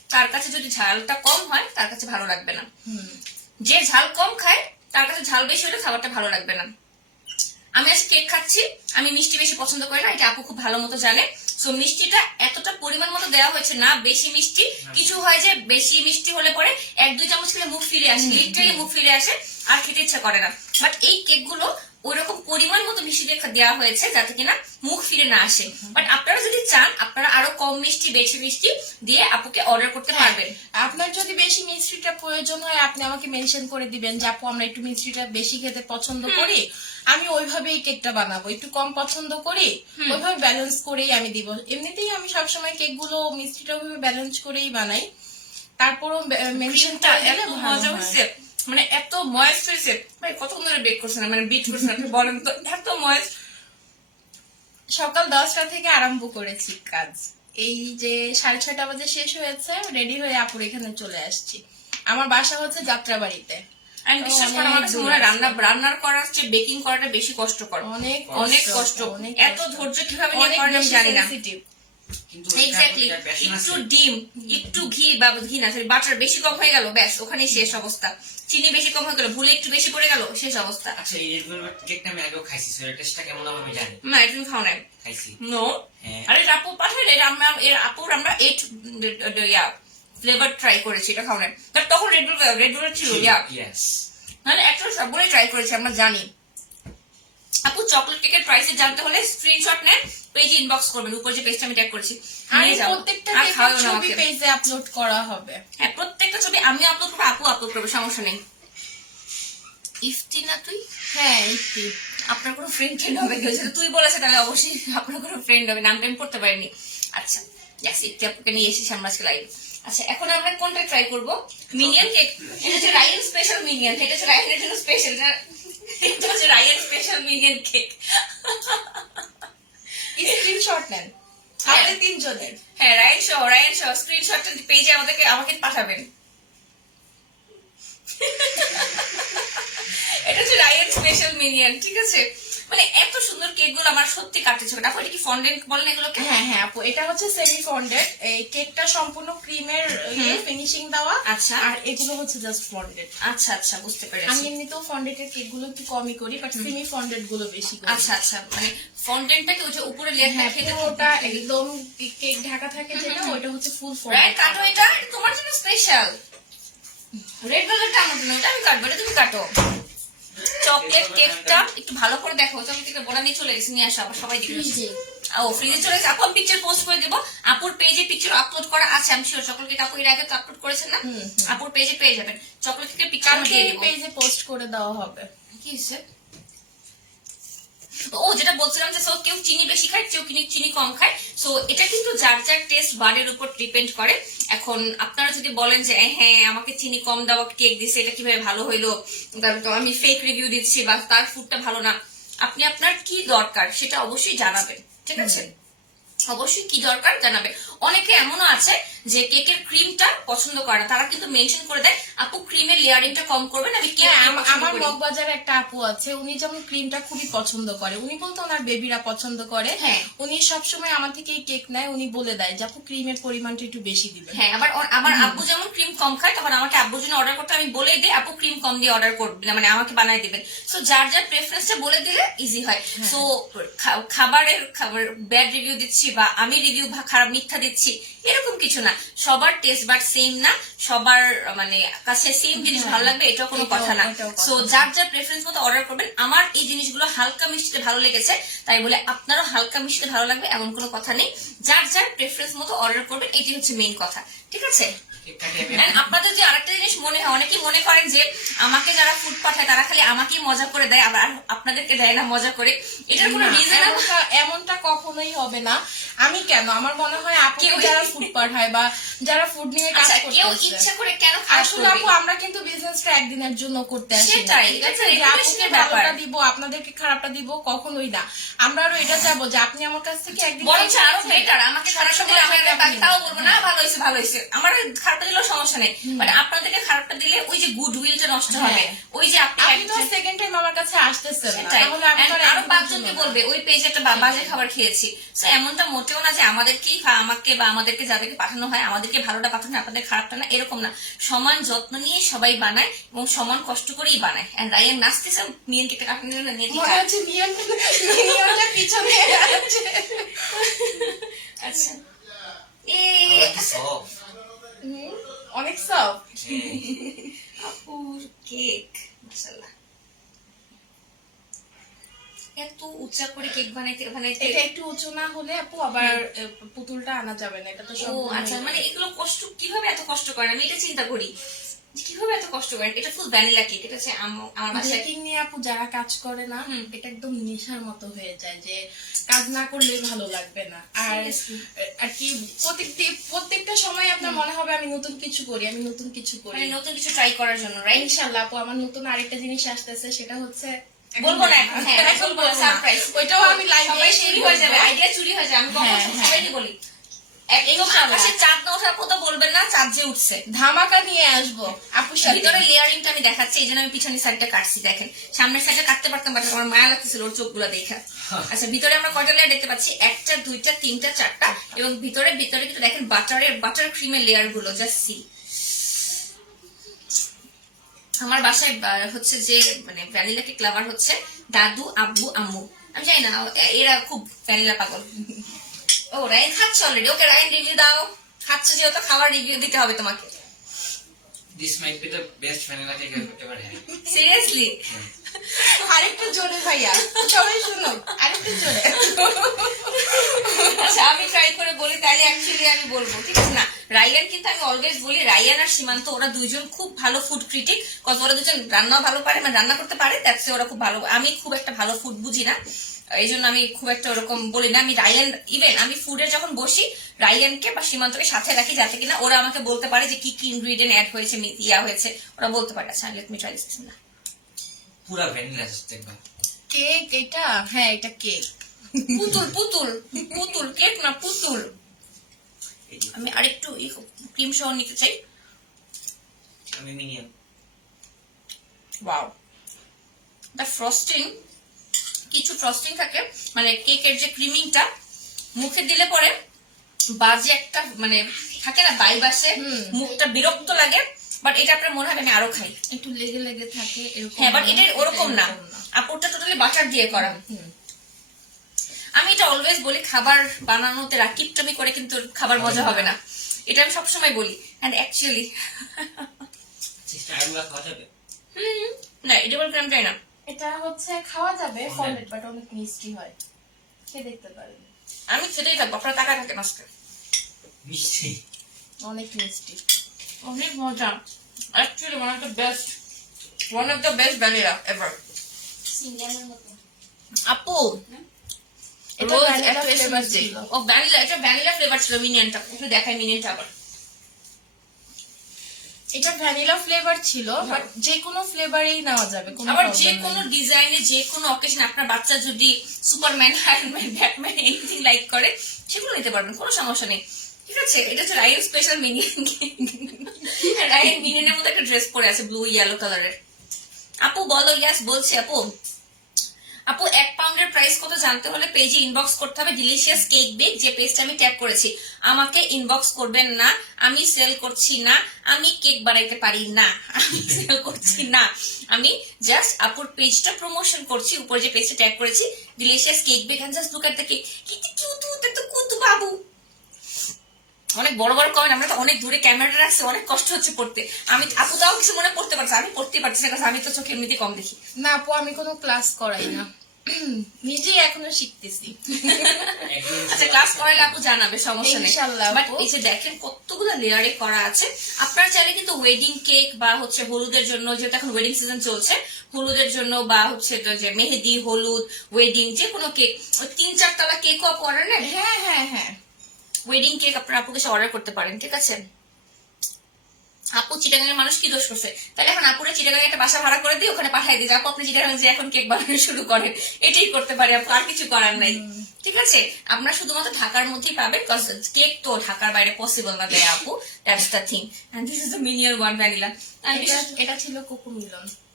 তার কাছে যদি ঝালটা কম হয় তার কাছে ভালো লাগবে না, যে ঝাল কম খায় তার কাছে ঝাল বেশি হলে খাবারটা ভালো লাগবে না। আমি আজ কেক খাচ্ছি, আমি মিষ্টি বেশি পছন্দ করি না, এটা আপু খুব ভালো মতো জানে। সো মিষ্টিটা এতটা পরিমাণ মতো দেওয়া হয়েছে না, বেশি মিষ্টি। কিছু হয় যে বেশি মিষ্টি হলে পরে 1-2 চামচ খেলে মুখ ফিরে আসে, লিটারালি মুখ ফিরে আসে, আর খেতে ইচ্ছা করে না। বাট এই কেকগুলো ওইরকম পরিমাণ মতো মিষ্টি দেওয়া হয়েছে যাতে কিনা মুখ ফিরে না আসে। বাট আপনারা যদি চান আপনারা আরো কম মিষ্টি বেশি মিষ্টি দিয়ে আপুকে অর্ডার করতে পারবেন। আপনার যদি বেশি মিষ্টিটা প্রয়োজন হয় আপনি আমাকে মেনশন করে দিবেন যে আপু আমরা একটু মিষ্টিটা বেশি খেতে পছন্দ করি, আমি ওইভাবেই কেকটা বানাবো। একটু কম পছন্দ করি ওইভাবে ব্যালেন্স করেই আমি দিব। এমনিতেই আমি সবসময় কেকগুলো মিষ্টিটা ওইভাবে ব্যালেন্স করেই বানাই। তারপরও মেনশনটা এত মজা হচ্ছে, মানে এত ময়েস্ট হয়েছে। ভাই কতক্ষণ ধরে বেক করছেন, মানে বিট করছেন আপনি বলেন তো, এত ময়েস্ট। সকাল 10টা থেকে আরম্ভ করেছি কাজ, এই যে 6:30 বাজে শেষ হয়েছে, রেডি হয়ে আপুর এখানে চলে আসছি। আমার বাসা হচ্ছে যাত্রাবাড়িতে। আমি বিশ্বাস করা আমার কাছে মনে হয় রান্নার করার চেয়ে বেকিং করাটা বেশি কষ্টকর, অনেক অনেক কষ্ট। এত ধৈর্য কিভাবে নিয়ে করেন আমি জানি না। কিন্তু এক্স্যাক্টলি, একটু ডিম একটু ঘি বা ঘি না সরি বাটার বেশি কম হয়ে গেল, ব্যাস ওখানেই শেষ অবস্থা। চিনি বেশি কম হয়ে গেল, ভুলে একটু বেশি পড়ে গেল, শেষ অবস্থা। আচ্ছা এই রেড ভেলভেট কেকটা আমি আগেও খাইছি, সো এর টেস্টটা কেমন হবে আমি জানি। না এটা তুমি খাও নাই? খাইছি। নো, হ্যাঁ। আরে আপু পাঠাইলে আপুর আমরা 8 ফ্লেভার ট্রাই করেছি, এটা খাও নাই। বাট তখন রেড ভেলভেট ছিল, ইয়েস। মানে একটা সবগুলোই ট্রাই করেছি, আমরা জানি। আপু চকলেট কেকের প্রাইস জানতে হলে স্ক্রিনশট নেন, পেজে ইনবক্স করবেন, উপর যে পেজটা আমি ট্যাগ করছি আর নিয়ে যাও। প্রত্যেকটা আর খাওয়াও কেকের না ছবি আমাকে। পেজে আপলোড করা হবে। হ্যাঁ প্রত্যেকটা ছবি আমি আপলোড করবো, আপু আপলোড করবে, সমস্যা নেই। ইফতি না তুই? হ্যাঁ একটু আপনার কোনো ফ্রেন্ড হবে কেউ, যেটা তুই বলেছে তাহলে অবশ্যই আপনার কোনো ফ্রেন্ড হবে, নামটা আমি করতে পারিনি। আচ্ছা ইয়াস, ইফতি আপুকে নিয়ে এসেছি আমরা আজকে লাইভ। আচ্ছা এখন আমরা কোনটা ট্রাই করবো? Minion cake. এটা হচ্ছে রায়ান স্পেশাল মিনিয়ন, এটা হচ্ছে রায়ানের জন্য স্পেশাল, এটা হচ্ছে Ryan special minion cake. Screenshot নেন আমাদের 3 জনের। হ্যাঁ রায়ান সহ স্ক্রিনশটটা পেজে আমাকে পাঠাবেন। এটা হচ্ছে রায়ান স্পেশাল মিনিয়ন, ঠিক আছে? মানে এত সুন্দর কেকগুলো আমার সত্যি কাটতে ছিল। তারপর এটা কি ফন্ডেন্ট বলেন এগুলোকে? হ্যাঁ হ্যাঁ আপু এটা হচ্ছে সেমি ফন্ডেড, এই কেকটা সম্পূর্ণ ক্রিমের ফিনিশিং দেওয়া। আচ্ছা। আর এগুলো হচ্ছে জাস্ট ফন্ডেড। আচ্ছা আচ্ছা বুঝতে আমি পেরেছি। এমনিতেও ফন্ডেড কেক গুলো একটু কমই করি, বাট সেমি ফন্ডেড গুলো বেশি করি। আচ্ছা আচ্ছা, মানে ফন্ডেন্টটাকে ওই যে উপরে লেয়ারটা হ্যাঁ খেতে পুরোটা একদম কেক ঢাকা থাকে যেটা, ওইটা হচ্ছে ফুল রাইট। ফন্ডেড। কাটো, এটা তোমার জন্য স্পেশাল। রেড ভেলভেটটা আমার জন্য, এটা আমি কাটবো, এটা তুমি কাটো। চকলেট কেকটা একটু ভালো করে দেখো, চকলেট কেকটা বোনা নিয়ে চলে গেছে, নিয়ে আসো আবার সবাই দেখে। ফ্রিজে ও ফ্রিজে চলে গেছে। আপু আমি পিকচার পোস্ট করে দেবো, আপুর পেজে পিকচার আপলোড করা আছে, আমি শিওর। চকলেট কেক আপু এর আগে তো আপলোড করেছেন না, আপুর পেজে পেয়ে যাবেন। চকলেট কেকের পিকচার আমি কালকে দিয়ে এই দেবো। পেজে পোস্ট করে দেওয়া হবে। কি হয়েছে? ও যেটা বলছিলাম যে কেউ চিনি বেশি খায়, কেউ চিনি কম খায়। সো এটা কিন্তু যার যার টেস্ট বারের উপর ডিপেন্ড করে। এখন আপনারা যদি বলেন যে হ্যাঁ আমাকে চিনি কম দেওয়া কেক দিচ্ছে, এটা কিভাবে ভালো হইলো, আমি ফেক রিভিউ দিচ্ছি বা তার ফুডটা ভালো না, আপনি আপনার কি দরকার সেটা অবশ্যই জানাবেন, ঠিক আছে? অবশ্যই কি দরকার জানাবে। অনেকে এমনও আছে যে কেকের ক্রিমটা পছন্দ করে না, তারা কিন্তু মেনশন করে দেয় আপু ক্রিমের লেয়ারিংটা কম করবেন, আমি কেক আমার মগবাজারে একটা আপু আছে, উনি যেমন ক্রিমটা খুবই পছন্দ করে। উনি বলতে ওনার বেবিরা পছন্দ করে। হ্যাঁ। উনি সবসময় আমার থেকে কেক নেয়, উনি বলে দেয় যে আপু ক্রিমের পরিমাণটা একটু বেশি দিবেন। হ্যাঁ, আবার আমার আব্বু যেমন ক্রিম কম খায়, তখন আমাকে আব্বুর জন্য অর্ডার করতে আমি বলে দিই আপু ক্রিম কম দিয়ে অর্ডার করবেন, মানে আমাকে বানায় দিবেন। সো যার যার প্রেফারেন্সটা বলে দিলে ইজি হয়। সো খাবারের ব্যাড রিভিউ দিচ্ছি বা আমি রিভিউ খারাপ মিথ্যা দিচ্ছি এরকম কিছু না। সবার টেস্ট বাট সেম না, সবার মানে কাছে সেম জিনিস ভালো লাগবে এটাও কোনো কথা না। সো যার যার প্রেফারেন্স মতো অর্ডার করবেন। আমার এই জিনিসগুলো হালকা মিষ্টিতে ভালো লেগেছে, তাই বলে আপনারও হালকা মিষ্টিতে ভালো লাগবে এমন কোনো কথা নেই। যার যার প্রেফারেন্স মতো অর্ডার করবেন, এটি হচ্ছে মেইন কথা, ঠিক আছে? আপনাদের যে আরেকটা জিনিস মনে হয়, অনেকেই মনে করেন যে আমাকে যারা ফুড পাঠায় তারা খালি আমাকেই মজা করে দেয়, আবার আপনাদেরকে দেয় না মজা করে। এটার কোনো রিজন এমনটা কখনোই হবে না। আমি কেন, আমার মনে হয় আপু যারা ফুড পাঠায় বা যারা ফুড নিয়ে কাজ করতে, কেউ ইচ্ছা করে কেন আসলে আপু আমরা কিন্তু বিজনেসটা একদিনের জন্য করতে আসি, সেটাই আপুকে ভালোটা দিব আপনাদেরকে খারাপটা দিব কখনোই না। আমরা আরো এটা চাবো যে আপনি আমার কাছ থেকে একদিন বরং আরো বেটার, আমাকে খারাপটা দিলে আমি তাও বলবো না ভালো হয়েছে ভালো হয়েছে, আমার খারাপটা দিলেও সমস্যা নেই, বাট আপনাদেরকে খারাপটা দিলে ওই যে গুড উইলটা নষ্ট হবে। ওই যে আপনি তো সেকেন্ড টাইম আমার কাছে কাছে আসতেছে না, সেটাই। তাহলে আমি And তো আর আরো একদম 5 জনকে বুঝবো না। বলবে ওই পেজে একটা বাজে খাবার খেয়েছি। So এমনটা মোটেও না যে আমাদেরকেই আমাকে বা আমাদেরকে যাদেরকে পাঠানো হয় আমাদেরকে ভালোটা পাঠানো হয়, আপনাদের খারাপটা না, এরকম না। সমান যত্ন নিয়ে সবাই বানায় এবং সমান কষ্ট করেই বানায়। এন্ড রায়ান নাচতেছে, মিয়ানকে একটা কাটুন নিয়ে মনে দিকা। হচ্ছে মিয়ানটা পিছনে আছে। আচ্ছা আমরা কি সব অনেক সফট। আপুর কেক মাশাআল্লাহ, এত উঁচা করে কেক বানাইতে বানাইতে। এটা একটু উঁচু না হলে আপু আবার পুতুলটা আনা যাবে না, এটা তো ও সব আচ্ছা, মানে এগুলো কষ্ট কিভাবে এত কষ্ট করেন, আমি এটা চিন্তা করি যে কিভাবে এত কষ্ট করেন। এটা ফুল ভ্যানিলা কেক, এটা হচ্ছে আমার বাসায়। বেকিং নিয়ে আপু যারা কাজ করে না, এটা একদম নেশার মতো হয়ে যায়, যে কাজ না করলে ভালো লাগবে না। আর Seriously? আর কি প্রত্যেকটা সময় আপনার মনে হবে আমি নতুন কিছু করি, আমি নতুন কিছু করি। মানে নতুন কিছু ট্রাই করার জন্য, রাইট? ইনশাআল্লাহ আপু আমার নতুন আরেকটা জিনিস আসতেছে, সেটা হচ্ছে বলবো না এখন, হ্যাঁ এখন বলবো, সারপ্রাইজ। ওইটাও আমি লাইভে সবাই চুরি হয়ে যাবে, আইডিয়া চুরি হয়ে যাবে। আমি কখন হ্যাঁ, হ্যাঁ। সবাইকে বলি একদম আকাশে চাঁদ না ওঠার কথা বলবেন না, চাঁদ যে উঠছে। ধামাকা নিয়ে আসবো আপুর সাথে। ভিতরে লেয়ারিংটা আমি দেখাচ্ছি, এই জন্য আমি পিছনের সাইডটা কাটছি। দেখেন সামনের সাইডটা কাটতে পারতাম, বাট আমার মায়া লাগতেছিল ওর চোখগুলো দেখা। আচ্ছা, ভিতরে আমরা কয়টা লেয়ার দেখতে পাচ্ছি? 1টা 2টা 3টা 4টা, এবং ভিতরে কিন্তু দেখেন বাটার ক্রিমের লেয়ার গুলো, জাস্ট সি। আমার বাসায় হচ্ছে যে মানে ভ্যানিলা কেক লাভার হচ্ছে দাদু, আব্বু, আম্মু। আমি জানি না এরা খুব ভ্যানিলা পাগল। ও রায়ন খাচ্ছে অলরেডি। ওকে রায়ন, রিভিউ দাও। খাচ্ছে যেহেতু খাবার রিভিউ দিতে হবে তোমাকে। This might be the best vanilla cake ever had. Seriously? আরেকটু জোরে ভাইয়া, সবাই শুনো, আরেকটু জোরে। আচ্ছা, আমি ট্রাই করে বলি, তাহলে অ্যাকচুয়ালি আমি বলবো, ঠিক আছে না? রায়ান কিন্তু আমি অলওয়েজ বলি, রায়ান আর সীমান্ত ওরা দুইজন খুব ভালো ফুড ক্রিটিক, কজ ওরা দুজন রান্নাও ভালো পারে, মানে রান্না করতে পারে, দ্যাটস ওরা খুব ভালো। আমি খুব একটা ভালো ফুড বুঝি না, এই জন্য আমি খুব একটা ওরকম বলি না। আমি রায়ান, ইভেন আমি ফুডের যখন বসি রায়ানকে বা সীমান্তকে সাথে রাখি, যাতে কিনা ওরা আমাকে বলতে পারে যে কি কি ইনগ্রিডিয়েন্ট অ্যাড হয়েছে, ইয়া হয়েছে, ওরা বলতে পারে। আচ্ছা, লেট মি ট্রাই দিস না। পুরা ভ্যানিলা দেখবা। কেক এটা? হ্যাঁ এটা কেক। পুতুল পুতুল পুতুল কেক না, পুতুল। এই যে, আমি আরেকটু ক্রিম সহ নিতে চাই। আমি মিনিয়ন। ওয়াও, দা ফ্রস্টিং, কিছু ফ্রস্টিং থাকে, মানে কেকের যে ক্রিমিংটা মুখে দিলে পরে বাজে একটা মানে থাকে না, বাইব আসে, মুখটা বিরক্ত লাগে। বাট এটা আপনার মনে হবে আমি আরো খাই। একটু লেগে লেগে থাকে এরকম। হ্যাঁ, বাট এটা ওরকম না, আপুরটা টোটালি বাটার দিয়ে করা। আমি এটা অলওয়েজ বলি, খাবার বানানোতে রাকিবটামি করে কিন্তু খাবার মজা হবে না, এটা আমি সবসময় বলি। এন্ড অ্যাকচুয়ালি স্টারগুলো খাওয়া যাবে? না, এটা বলতে আমি চাই না। এটা হচ্ছে খাওয়া যাবে, ফর্মেট বাট অনেক মিষ্টি হয়, খেয়ে দেখতে পারেন। আমি সেটাই থাকবো, আপনারা টাকা থাকে নষ্ট। মিষ্টি। অনেক মিষ্টি। অনেক মজা, actually one of the best vanilla ever. সিঙ্গারের মতো। আপু, এটা রোজ vanilla একটা flavor এসেন্স ছিল। ও ভ্যানিলা, এটা ভ্যানিলা ফ্লেভার ছিল। মিনিয়নটা একটু দেখাই, মিনিয়নটা আবার। এটা ভ্যানিলা ফ্লেভার ছিল, বাট যে কোনো ফ্লেভারই নেওয়া যাবে, কোনো আবার problem যে নেই। কোনো ডিজাইনে, যে কোনো অকেশন, আপনার বাচ্চা যদি Superman, Ironman, Batman anything like করে সেগুলো নিতে পারবেন, কোনো সমস্যা নেই। ঠিক আছে, এটা হচ্ছে রায়ন স্পেশাল মিনিয়ন। রায়ন মিনিয়নের মধ্যে একটা ড্রেস পরে আছে ব্লু ইয়েলো কালারের। আপু বলো। ইয়াস বলছি আপু। আপু 1 পাউন্ডের প্রাইস কত জানতে হলে পেজে ইনবক্স করতে হবে, ডিলিশিয়াস কেক বেক, যে পেজটা আমি ট্যাগ করেছি। আমাকে ইনবক্স করবেন না, আমি সেল করছি না, আমি কেক বানাইতে পারি না, আমি সেল করছি না, আমি জাস্ট আপুর পেজটা প্রমোশন করছি। উপরে যে পেজটা ট্যাগ করেছি delicious cake bake, and just look at the cake. কি কিউট কুতু বাবু। অনেক বড় বড় কমেন্ট, আমরা তো অনেক দূরে ক্যামেরাটা রাখছি, অনেক কষ্ট হচ্ছে পড়তে। আমি আপু তাও কিছু মনে পড়তে পারছি, আমি পড়তে পারছি না, কারণ আমি তো চোখে এমনিতে কম দেখি। না আপু, আমি কোনো ক্লাস করাই না, নিজেই এখনো শিখতেছি। আচ্ছা, ক্লাস করাইলে আপু জানাবে, সমস্যা নেই। ইনশাআল্লাহ বাট আপু। এই যে দেখেন কতগুলো লেয়ারে করা আছে। আপনারা চাইলে কিন্তু ওয়েডিং কেক বা হচ্ছে হলুদের জন্য, যেহেতু এখন ওয়েডিং সিজন চলছে, হলুদের জন্য বা হচ্ছে যে মেহেদি, হলুদ, ওয়েডিং, যে কোনো কেক, ওই 3-4 তলা কেকও অর্ডার নেন। হ্যাঁ হ্যাঁ হ্যাঁ, ওয়েডিং কেক আপনারা আপুকে অর্ডার করতে পারেন, ঠিক আছে? আপু চিটাগাঙের মানুষ কি দোষ করছে? তাহলে এখন আপুরে চিটাগাঙে একটা বাসা ভাড়া করে দিয়ে ওখানে পাঠাই দিয়ে, আপু আপনি চিটাগাং যে এখন কেক বানানো শুরু করেন, এটাই করতে পারি আপু, আর কিছু করার নাই। ঠিক আছে, আপনারা শুধুমাত্র ঢাকার মধ্যেই পাবেন, কজ কেক তো ঢাকার বাইরে পসিবল না দেয় আপু, that's the thing. And this is the minion one vanilla. এটা ছিল কোকো মিলন।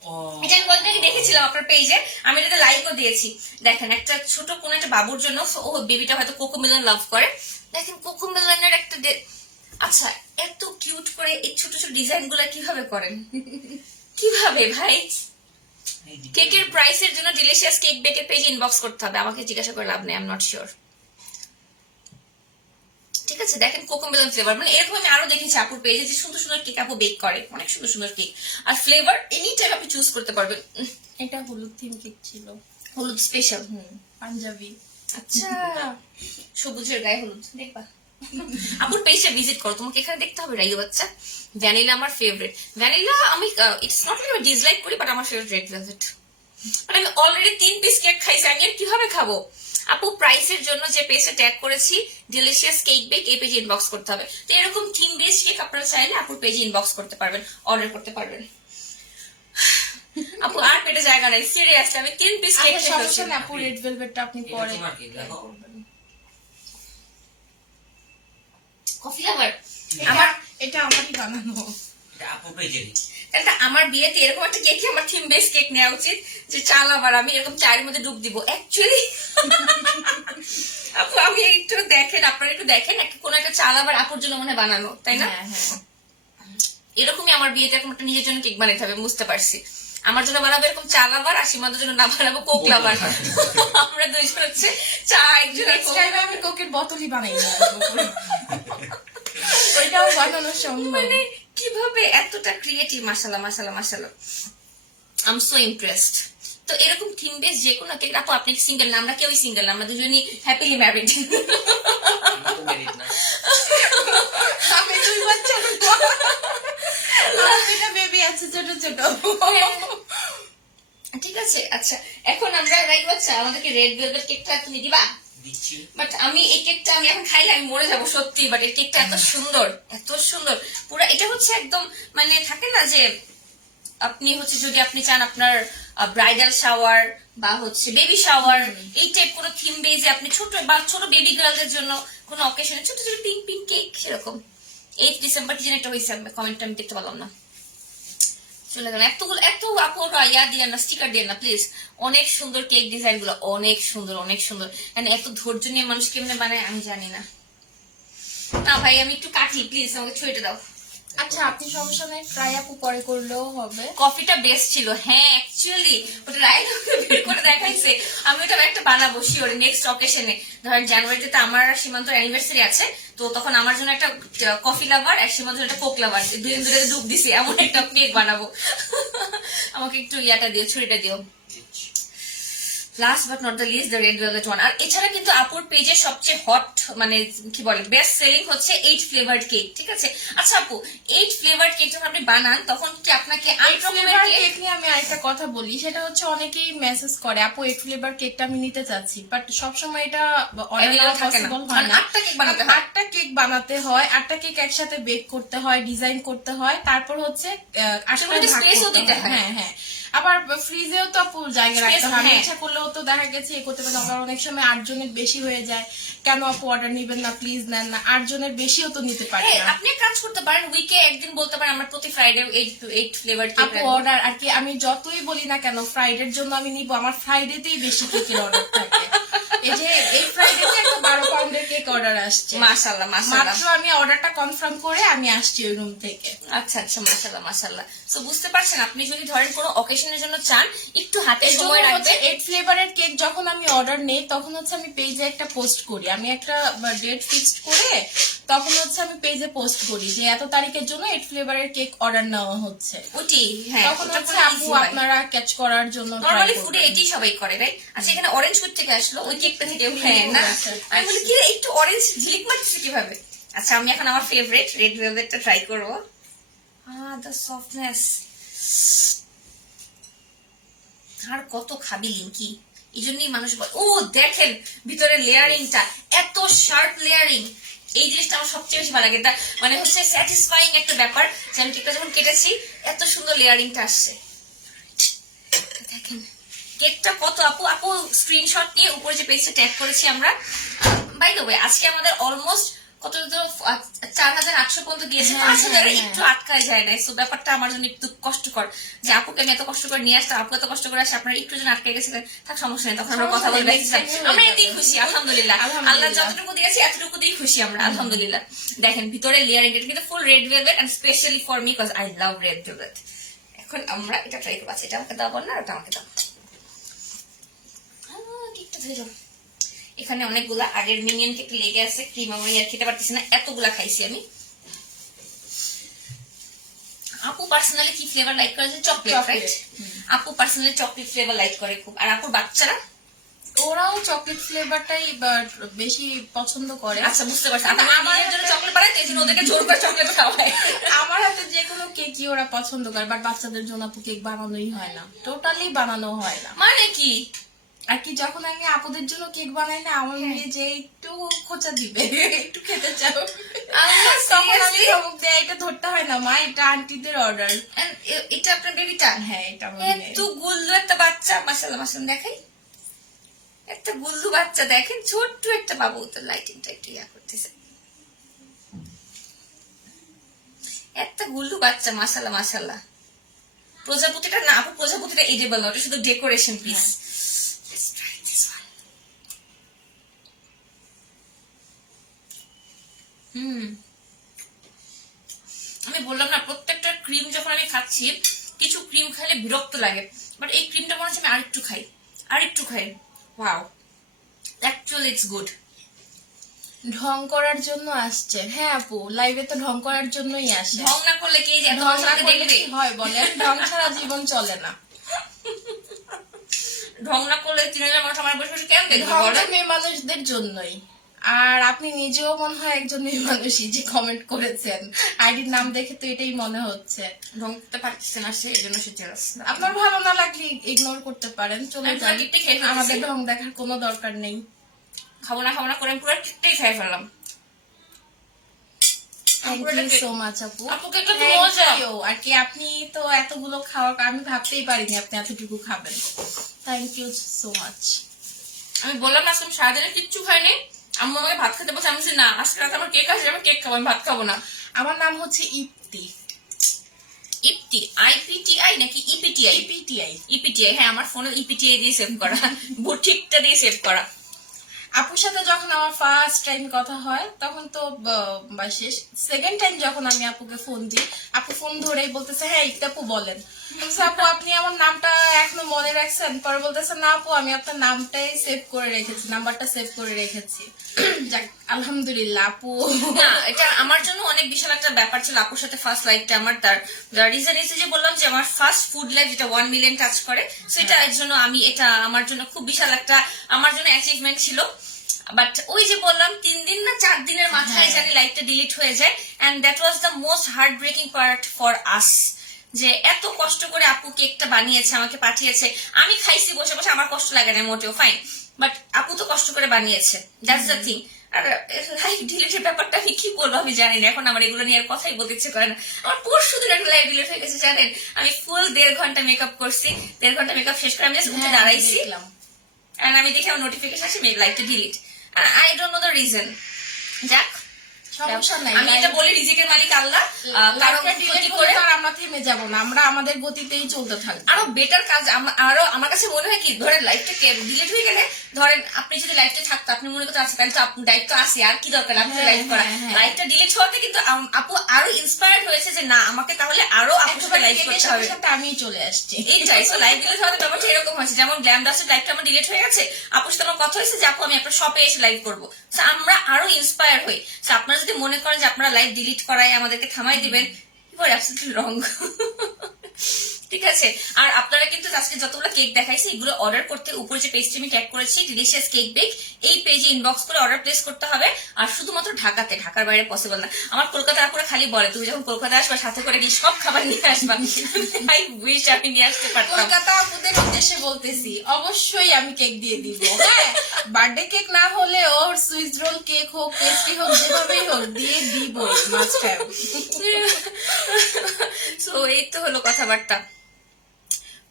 এটা আমি কয়েকদিন আগে দেখেছিলাম আপনার পেজে, আমি এটাতে লাইকও দিয়েছি। দেখেন একটা ছোট কোন একটা বাবুর জন্য, ও বেবিটা হয়তো কোকোমেলন লাভ করে, দেখেন কোকোমেলনের একটা আচ্ছা এত কিউট করে এই ছোট ছোট ডিজাইন গুলা কিভাবে করেন? কিভাবে ভাই? কেকের প্রাইসের জন্য ডিলিশিয়াস কেক বেকের পেজে ইনবক্স করতে হবে, আমাকে জিজ্ঞাসা করে লাভ নেই, আই এম নট শিওর। ঠিক আছে, দেখেন কোকোমেলন ফ্লেভার, মানে এরকম আমি আরো দেখেছি আপুর পেজে যে সুন্দর সুন্দর কেক আপু বেক করে, অনেক সুন্দর সুন্দর কেক। আর ফ্লেভার এনি টাইম আপনি চুজ করতে পারবেন। এটা হলুদ থিম কেক ছিল, হলুদ স্পেশাল। পাঞ্জাবি। আচ্ছা, সবুজের গায়ে হলুদ, দেখবা। আপুর পেজটা ভিজিট করো, তোমাকে এখানে দেখতে হবে রাইও বাচ্চা। ভ্যানিলা আমার ফেভারিট, ভ্যানিলা আমি ইটস নট লাইক আমি ডিসলাইক করি, বাট আমার ফেভারিট রেড ভেলভেট। মানে আমি অলরেডি 3 পিস কেক খাইছি, আমি আর কিভাবে খাবো? আপু প্রাইসের জন্য যে পেজে ট্যাগ করেছি ডিলিশিয়াস কেক বেক, এই পেজে ইনবক্স করতে হবে। তো এরকম থিম বেস কেক আপনারা চাইলে আপুর পেজে ইনবক্স করতে পারবেন, অর্ডার করতে পারবেন। আপু আর পেটে জায়গা নাই, সিরিয়াসলি আমি 3 পিস কেক আচ্ছা সমস্যা নেই আপু, রেড ভেলভেটটা আপনি এটা পরে তোমার কেক, দেখো। Coffee lover. আমার এটা আমারই বানানো। এটা আপু পেজেরই। তাহলে আমার বিয়েতে এরকম একটা কেক, আমার থিম বেস কেক নেওয়া উচিত, যে চাল আবার আমি এরকম চায়ের মধ্যে ডুব দিব অ্যাকচুয়ালি। আপু আমি একটু দেখেন, আপনারা একটু দেখেন, কোন একটা চাল আবার আপুর জন্য মনে হয় বানানো, তাই না? হ্যাঁ হ্যাঁ, এরকমই আমার বিয়েতে এরকম একটা নিজের জন্য কেক বানাইতে হবে, বুঝতে পারছি। আমার জন্য বানাবো এরকম চা লাভার, আর সীমাদের জন্য না বানাবো কোক লাভার। আমরা দুইজন হচ্ছে চা, একজন আর নেক্সট Coke টাইম lover। আমি কোকের বোতলই বানাই না, ওইটাও বানানো সম্ভব। মানে কিভাবে এতটা ক্রিয়েটিভ! মাশাআল্লাহ মাশাআল্লাহ মাশাআল্লাহ, আই এম সো ইমপ্রেসড। তো এরকম থিম বেস যে কোনো কেক, আপু আপনি সিঙ্গেল না, আমরা কেউই সিঙ্গেল না, আমরা দুজনই হ্যাপিলি ম্যারিড। আমি তো married না। আমি 2 বাচ্চা, আমার 2টা বেবি আছে ছোট ছোট। ঠিক আছে, আচ্ছা এখন আমরা রাইট বাচ্চা, আমাদেরকে রেড ভেলভেট কেকটা তুমি দিবা? দিচ্ছি। বাট আমি এই কেকটা আমি এখন খাইলে আমি মরে যাবো সত্যি, বাট এই কেকটা এত সুন্দর, এত সুন্দর পুরো। এটা হচ্ছে একদম মানে থাকে না যে আপনি হচ্ছে যদি আপনি চান আপনার ব্রাইডাল শাওয়ার বা হচ্ছে বেবি শাওয়ার, এই টাইপ কোনো থিম বেজে আপনি ছোট বা ছোট বেবি গার্লদের জন্য কোনো অকেশনে ছোট ছোট পিঙ্ক পিঙ্ক কেক, সেরকম। 8 ডিসেম্বর কি যেন একটা হয়েছে, কমেন্টটা আমি দেখতে পেলাম না, চলে গেল। এতগুলো এত আপুর ইয়া দিয়ে না, স্টিকার দিয়ে না প্লিজ। অনেক সুন্দর কেক ডিজাইন গুলো, অনেক সুন্দর অনেক সুন্দর। মানে এত ধৈর্য নিয়ে মানুষ কেমনে বানায় আমি জানি না। না ভাই আমি একটু কাটি প্লিজ, আমাকে ছুঁয়েটা দাও। আচ্ছা আপনি সমস্যা নাই, ট্রাই আপু পরে করলেও হবে। কফিটা বেস্ট ছিল, হ্যাঁ অ্যাকচুয়ালি ওটা রাইট বের করে দেখাইছে। আমি ওটা একটা বানাবো শিওর নেক্সট অকেশনে। ধরেন জানুয়ারিতে তো আমার আর সীমান্তর অ্যানিভার্সারি আছে, তো তখন আমার জন্য একটা কফি লাভার আর সীমান্তর একটা কোক লাভার, দুজন দুটো ডুব দিছি, এমন একটা কেক বানাবো। আমাকে একটু ইয়াটা দিও, ছুরিটা দিও। দিচ্ছি। Last but not the list the red velvet one. আর এছাড়া কিন্তু আপুর পেজের সবচেয়ে হট মানে কি বলে বেস্ট সেলিং হচ্ছে 8 ফ্লেভার্ড কেক। ঠিক আছে, আচ্ছা আপু 8 ফ্লেভার্ড কেক যখন আপনি বানান তখন কি আপনাকে 8 রকমের ফ্লেভার কেক? কেক নিয়ে আমি আরেকটা কথা বলি, সেটা হচ্ছে অনেকেই মেসেজ করে আপু 8 ফ্লেভার কেকটা আমি নিতে চাচ্ছি, বাট সবসময় এটা অর্ডার Available করা থাকে না, পসিবল হয় কারণ না। 8টা কেক বানাতে হয়। 8টা কেক বানাতে হয়, 8টা কেক একসাথে বেক করতে হয়, ডিজাইন করতে হয়, তারপর হচ্ছে 8টা সেগুলোতে ভাগ space ও করতে দিতে হয়। হয়। হ্যাঁ হ্যাঁ, আবার ফ্রিজেও তো আপু জায়গা Space, রাখতে হয়। আমি হ্যাঁ। ইচ্ছা করলেও তো দেখা গেছে এ করতে পারি, আবার অনেক সময় 8 জনের বেশি হয়ে যায়, কেন আপু অর্ডার নিবেন না প্লিজ, নেন না। 8 জনের বেশিও তো নিতে পারি হ্যাঁ, না আপনি এক কাজ করতে পারেন, উইকে একদিন বলতে পারেন আমরা প্রতি ফ্রাইডে 8 ফ্লেভার কেক আপু অর্ডার। আর কি আমি যতই বলি না কেন ফ্রাইডের জন্য আমি নিব, আমার ফ্রাইডেতেই বেশি কেকের অর্ডার থাকে। এই যে এই ফ্রাইডেতে একটা 12 পাউন্ডের কেক অর্ডার আসছে, মাশাআল্লাহ মাশাআল্লাহ। মাত্র আমি অর্ডারটা কনফার্ম করে আমি আসছি ওই রুম থেকে। আচ্ছা আচ্ছা, মাশাআল্লাহ মাশাআল্লাহ। সো বুঝতে পারছেন, আপনি যদি ধরেন কোনো অকেশনের জন্য চান একটু হাতে এই জন্য সময় হচ্ছে রাখবেন। 8 ফ্লেভারের কেক যখন আমি অর্ডার নেই তখন হচ্ছে আমি পেজে একটা পোস্ট করি, আমি একটা ডেট ফিক্সড করে তখন হচ্ছে আমি পেজে পোস্ট করি যে এত তারিখের জন্য 8 ফ্লেভারের কেক অর্ডার নেওয়া হচ্ছে। ওটি হ্যাঁ, তখন ওটা হচ্ছে পুরো আপু easy হয়। আপনারা ক্যাচ করার জন্য try নরমালি করবেন। ফুডে এটি সবাই করে রাইট। আচ্ছা এখানে অরেঞ্জ ফুড থেকে আসলো, ওই কেকটা থেকে হ্যাঁ না, আচ্ছা, আমি বলি কি রে, একটু অরেঞ্জ ঝিলিক মারতেছে কিভাবে। আচ্ছা আমি এখন আমার ফেভারিট রেড ভেলভেটটা ট্রাই করবো। দ্য সফটনেস, আর কত খাবি লিঙ্কি, এই জন্যই মানুষ বলে। ও দেখেন ভিতরে লেয়ারিংটা এত শার্প লেয়ারিং, এই জিনিসটা আমার সবচেয়ে বেশি ভালো লাগে। এটা মানে হচ্ছে স্যাটিসফাইং একটা ব্যাপার যে আমি কেকটা যখন কেটেছি এত সুন্দর লেয়ারিংটা আসছে। দেখেন কেকটা কত, আপু আপু স্ক্রিনশট নিয়ে উপরে যে পেজটা ট্যাগ করেছি আমরা। বাই দ্য ওয়ে আজকে আমাদের অলমোস্ট কত 4,800 পর্যন্ত গিয়েছে, হ্যাঁ, 5,000 হ্যাঁ, একটু আটকায় যায় না। সো ব্যাপারটা আমার জন্য একটু কষ্টকর যে আপুকে আমি এত কষ্ট করে নিয়ে আসতে, আপু এত কষ্ট করে আসে, আপনারা একটু যেন আটকে গেছিলেন, থাক সমস্যা নেই, তখন আমরা কথা বলে দেখছিলাম। আমরা এতেই খুশি, আলহামদুলিল্লাহ। আল্লাহ যতটুকু দিয়েছে এতটুকু দিয়েই খুশি আমরা, আলহামদুলিল্লাহ। দেখেন ভিতরে লেয়ারিং, এটা কিন্তু ফুল red velvet, and specially for me because I love red velvet. এখন আমরা এটা ট্রাই করবো। আচ্ছা, এটা আমাকে দাও বল না, এটা আমাকে দাও। কেকটা ধরে যাও। এখানে অনেকগুলা আগের মিনিয়ন কেক লেগে আছে, ক্রিম আমি আর খেতে পারতেছি না, এতগুলা খাইছি আমি। আপু পার্সোনালি কি ফ্লেভার লাইক করে? Chocolate, right? আপু পার্সোনালি চকলেট ফ্লেভার লাইক করে খুব। আর আপুর বাচ্চারা? ওরাও চকলেট ফ্লেভারটাই বেশি পছন্দ করে। আচ্ছা, বুঝতে পারছি। আমার জন্য চকলেট বানায়, এই জন্য ওদেরকে জোর করে চকলেট খাওয়ায়। আমার হাতে যে কোনো কেকই ওরা পছন্দ করে, বাট বাচ্চাদের জন্য আপু কেক বানানোই হয় না, টোটালি বানানো হয় না। মানে কি? আর কি যখন আমি আপুদের জন্য কেক বানাই না, আমার মেয়ে যে একটু খোঁচা দিবে, একটু খেতে চাও, তখন আমি ধমক দেয়, এটা ধরতে হয় না মা, এটা আন্টিদের অর্ডার। এটা আপনার বেবিটা? হ্যাঁ, এটা আমার মেয়ে। এত গুল্লু একটা বাচ্চা, মাশাআল্লাহ মাশাআল্লাহ। দেখাই, একটা গুল্লু বাচ্চা, দেখেন ছোট্ট একটা বাবু। তো লাইটিংটা একটু ইয়া করতেছে। একটা গুল্লু বাচ্চা, মাশাআল্লাহ মাশাআল্লাহ। প্রজাপতিটা না আপু, প্রজাপতিটা এডিবল না, ওটা শুধু ডেকোরেশন পিস। আমি বললাম না, প্রত্যেকটা ক্রিম যখন আমি খাচ্ছি, কিছু ক্রিম খাইলে বিরক্ত লাগে, বাট এই ক্রিমটা মনে হচ্ছে আমি আরেকটু খাই। Wow, actually it's good. ঢং করার জন্য আসছে? হ্যাঁ আপু, লাইভে তো ঢং করার জন্যই আসে। ঢং না করলে কে যে ঢং না করলে কি হয় বলেন? ঢং ছাড়া জীবন চলে না। ঢং না করলে 3,000 মানুষ আমার বসে বসে কেন দেখবে ঢং বলেন? তো মেয়ে মানুষদের জন্যই। আর আপনি নিজেও মনে হয় একজন মেয়ে মানুষই যে কমেন্ট করেছেন, আইডির নাম দেখে তো এটাই মনে হচ্ছে। ঢং করতে পারতেছে না সে, এই জন্য সে জেলাস। আপনার ভালো না লাগলে ইগনোর করতে পারেন, চলে আমি যান, কেকটা খেয়ে ফেলতেছি। আমাদের ঢং দেখার কোনো দরকার নেই। খাবো না করে আমি পুরো কেকটাই খাই ফেললাম। থ্যাংক ইউ সো মাচ আপু। আপু কেকটা তো Thank মজা। you। আর কি আপনি তো এতগুলো খাওয়া আমি ভাবতেই পারিনি আপনি এতটুকু খাবেন। Thank you so much. আমি বললাম না আজকে আমি সারাদিনে কিচ্ছু খাইনি। আম্মু আমাকে ভাত খেতে বলছে, আমি বলছি না আজকে রাতে আমার কেক আসে, আমি কেক খাবো, আমি ভাত খাবো না। আমার নাম হচ্ছে ইপ্তি। ইপটি, IPTI নাকি EPTI? ইপিটিআই। EPTI, হ্যাঁ আমার ফোনে EPTI দিয়ে সেভ করা, বুটিকটা দিয়ে সেভ করা। আপুর সাথে যখন আমার ফার্স্ট টাইম কথা হয় তখন তো শেষ, সেকেন্ড টাইম যখন আমি আপুকে ফোন দিই, আপু ফোন ধরেই বলতেছে হ্যাঁ ইপ্তি আপু বলেন। বলছে, আপু আপনি আমার নামটা এখনো মনে রাখছেন? পরে বলতেছে না আপু আমি আপনার নামটাই সেভ করে রেখেছি, নাম্বারটা সেভ করে রেখেছি। যাক আলহামদুলিল্লাহ আপু। না, এটা আমার জন্য অনেক বিশাল একটা ব্যাপার ছিল আপুর সাথে ফার্স্ট লাইফটা আমার। তার রিজন এসে যে বললাম যে আমার ফার্স্ট ফুড লাইফ যেটা 1 মিলিয়ন টাচ করে, সেটা এর জন্য আমি, এটা আমার জন্য খুব বিশাল একটা আমার জন্য অ্যাচিভমেন্ট ছিল। বাট ওই যে বললাম 3 দিন না 4 দিনের মাথায় জানি লাইফটা ডিলিট হয়ে যায়, and that was the most heart breaking part for us. যে এত কষ্ট করে আপু কেকটা বানিয়েছে, আমাকে পাঠিয়েছে, আমি খাইছি বসে বসে, আমার কষ্ট লাগে না মোটেও, ফাইন, বাট আপু তো কষ্ট করে বানিয়েছে, that's the thing. R live ডিলিটের ব্যাপারটা আমি কি বলবো আমি জানি না, এখন আমার এগুলো নিয়ে আর কথাই বলতে ইচ্ছে করে না। আমার পরশু দিন একটা লাইভ ডিলিট হয়ে গেছে জানেন। আমি ফুল 1.5 ঘন্টা মেকআপ করছি, 1.5 ঘন্টা মেকআপ শেষ করে আমি জাস্ট উঠে দাঁড়াইছি, and আমি দেখি আমার নোটিফিকেশন আসে লাইভটা delete, I don't know the reason. যাক, সমস্যা নাই, আমি এটা বলি রিজিকের মালিক আল্লাহ, কারো ক্ষতি করে আমরা থেমে যাব না, আমরা আমাদের গতিতেই চলতে থাকবো। আরো বেটার কাজ আরো আমার কাছে মনে হয় কি, ধরেন লাইফটা ডিলিট হয়ে গেলে, ধরেন আপনি যদি লাইফটা থাকতো, আপনি মনে করতে আছেন তাহলে তো আপনার দায়িত্ব আছে, আর কি দরকার আপনি লাইফ করা। লাইফটা ডিলিট হওয়াতে কিন্তু আপু আরো ইন্সপায়ার্ড হয়েছে যে না আমাকে তাহলে আরো আপুর সাথে লাইফ করতে হবে। আমি চলে আসছি এইটাই, সো লাইফ ডিলিট হওয়াতে ব্যাপারটা এরকম হয়েছে, যেমন গ্ল্যাম ডাস্টের লাইফটা আমার ডিলিট হয়ে গেছে, আপুর সাথে আমার কথা হয়েছে যে আপু আমি আপনার শপে এসে লাইভ করবো, আমরা আরো ইন্সপায়ার হই। আপনারা যদি মনে করেন যে আপনারা লাইভ ডিলিট করায় আমাদেরকে থামাই দিবেন, ইউ আর অ্যাবসলিউটলি রং। ঠিক আছে। আর আপনারা কিন্তু আজকে যতগুলো কেক দেখাইছি এগুলো অর্ডার করতে উপরে যে পেজটি আমি ট্যাগ করেছি ডিলিশিয়াস কেক বেক, এই পেজে ইনবক্স করে অর্ডার প্লেস করতে হবে। আর শুধুমাত্র ঢাকাতে, ঢাকার বাইরে পসিবল না। আমার কলকাতার আপুরা খালি বলে তুমি যখন কলকাতা আসবা সাথে করে গিয়ে সব খাবার নিয়ে আসবা, আই উইশ আমি নিয়ে আসতে পারতাম। কলকাতা আপুদের উদ্দেশ্যে বলতেছি অবশ্যই আমি কেক দিয়ে দিব, হ্যাঁ বার্থডে কেক না হলে ওর সুইস রোল কেক হোক, পেস্ট্রি হোক, যেভাবেই হোক দিয়ে দিব, মাস্ট হ্যাভ। সো এই তো হলো কথাবার্তা।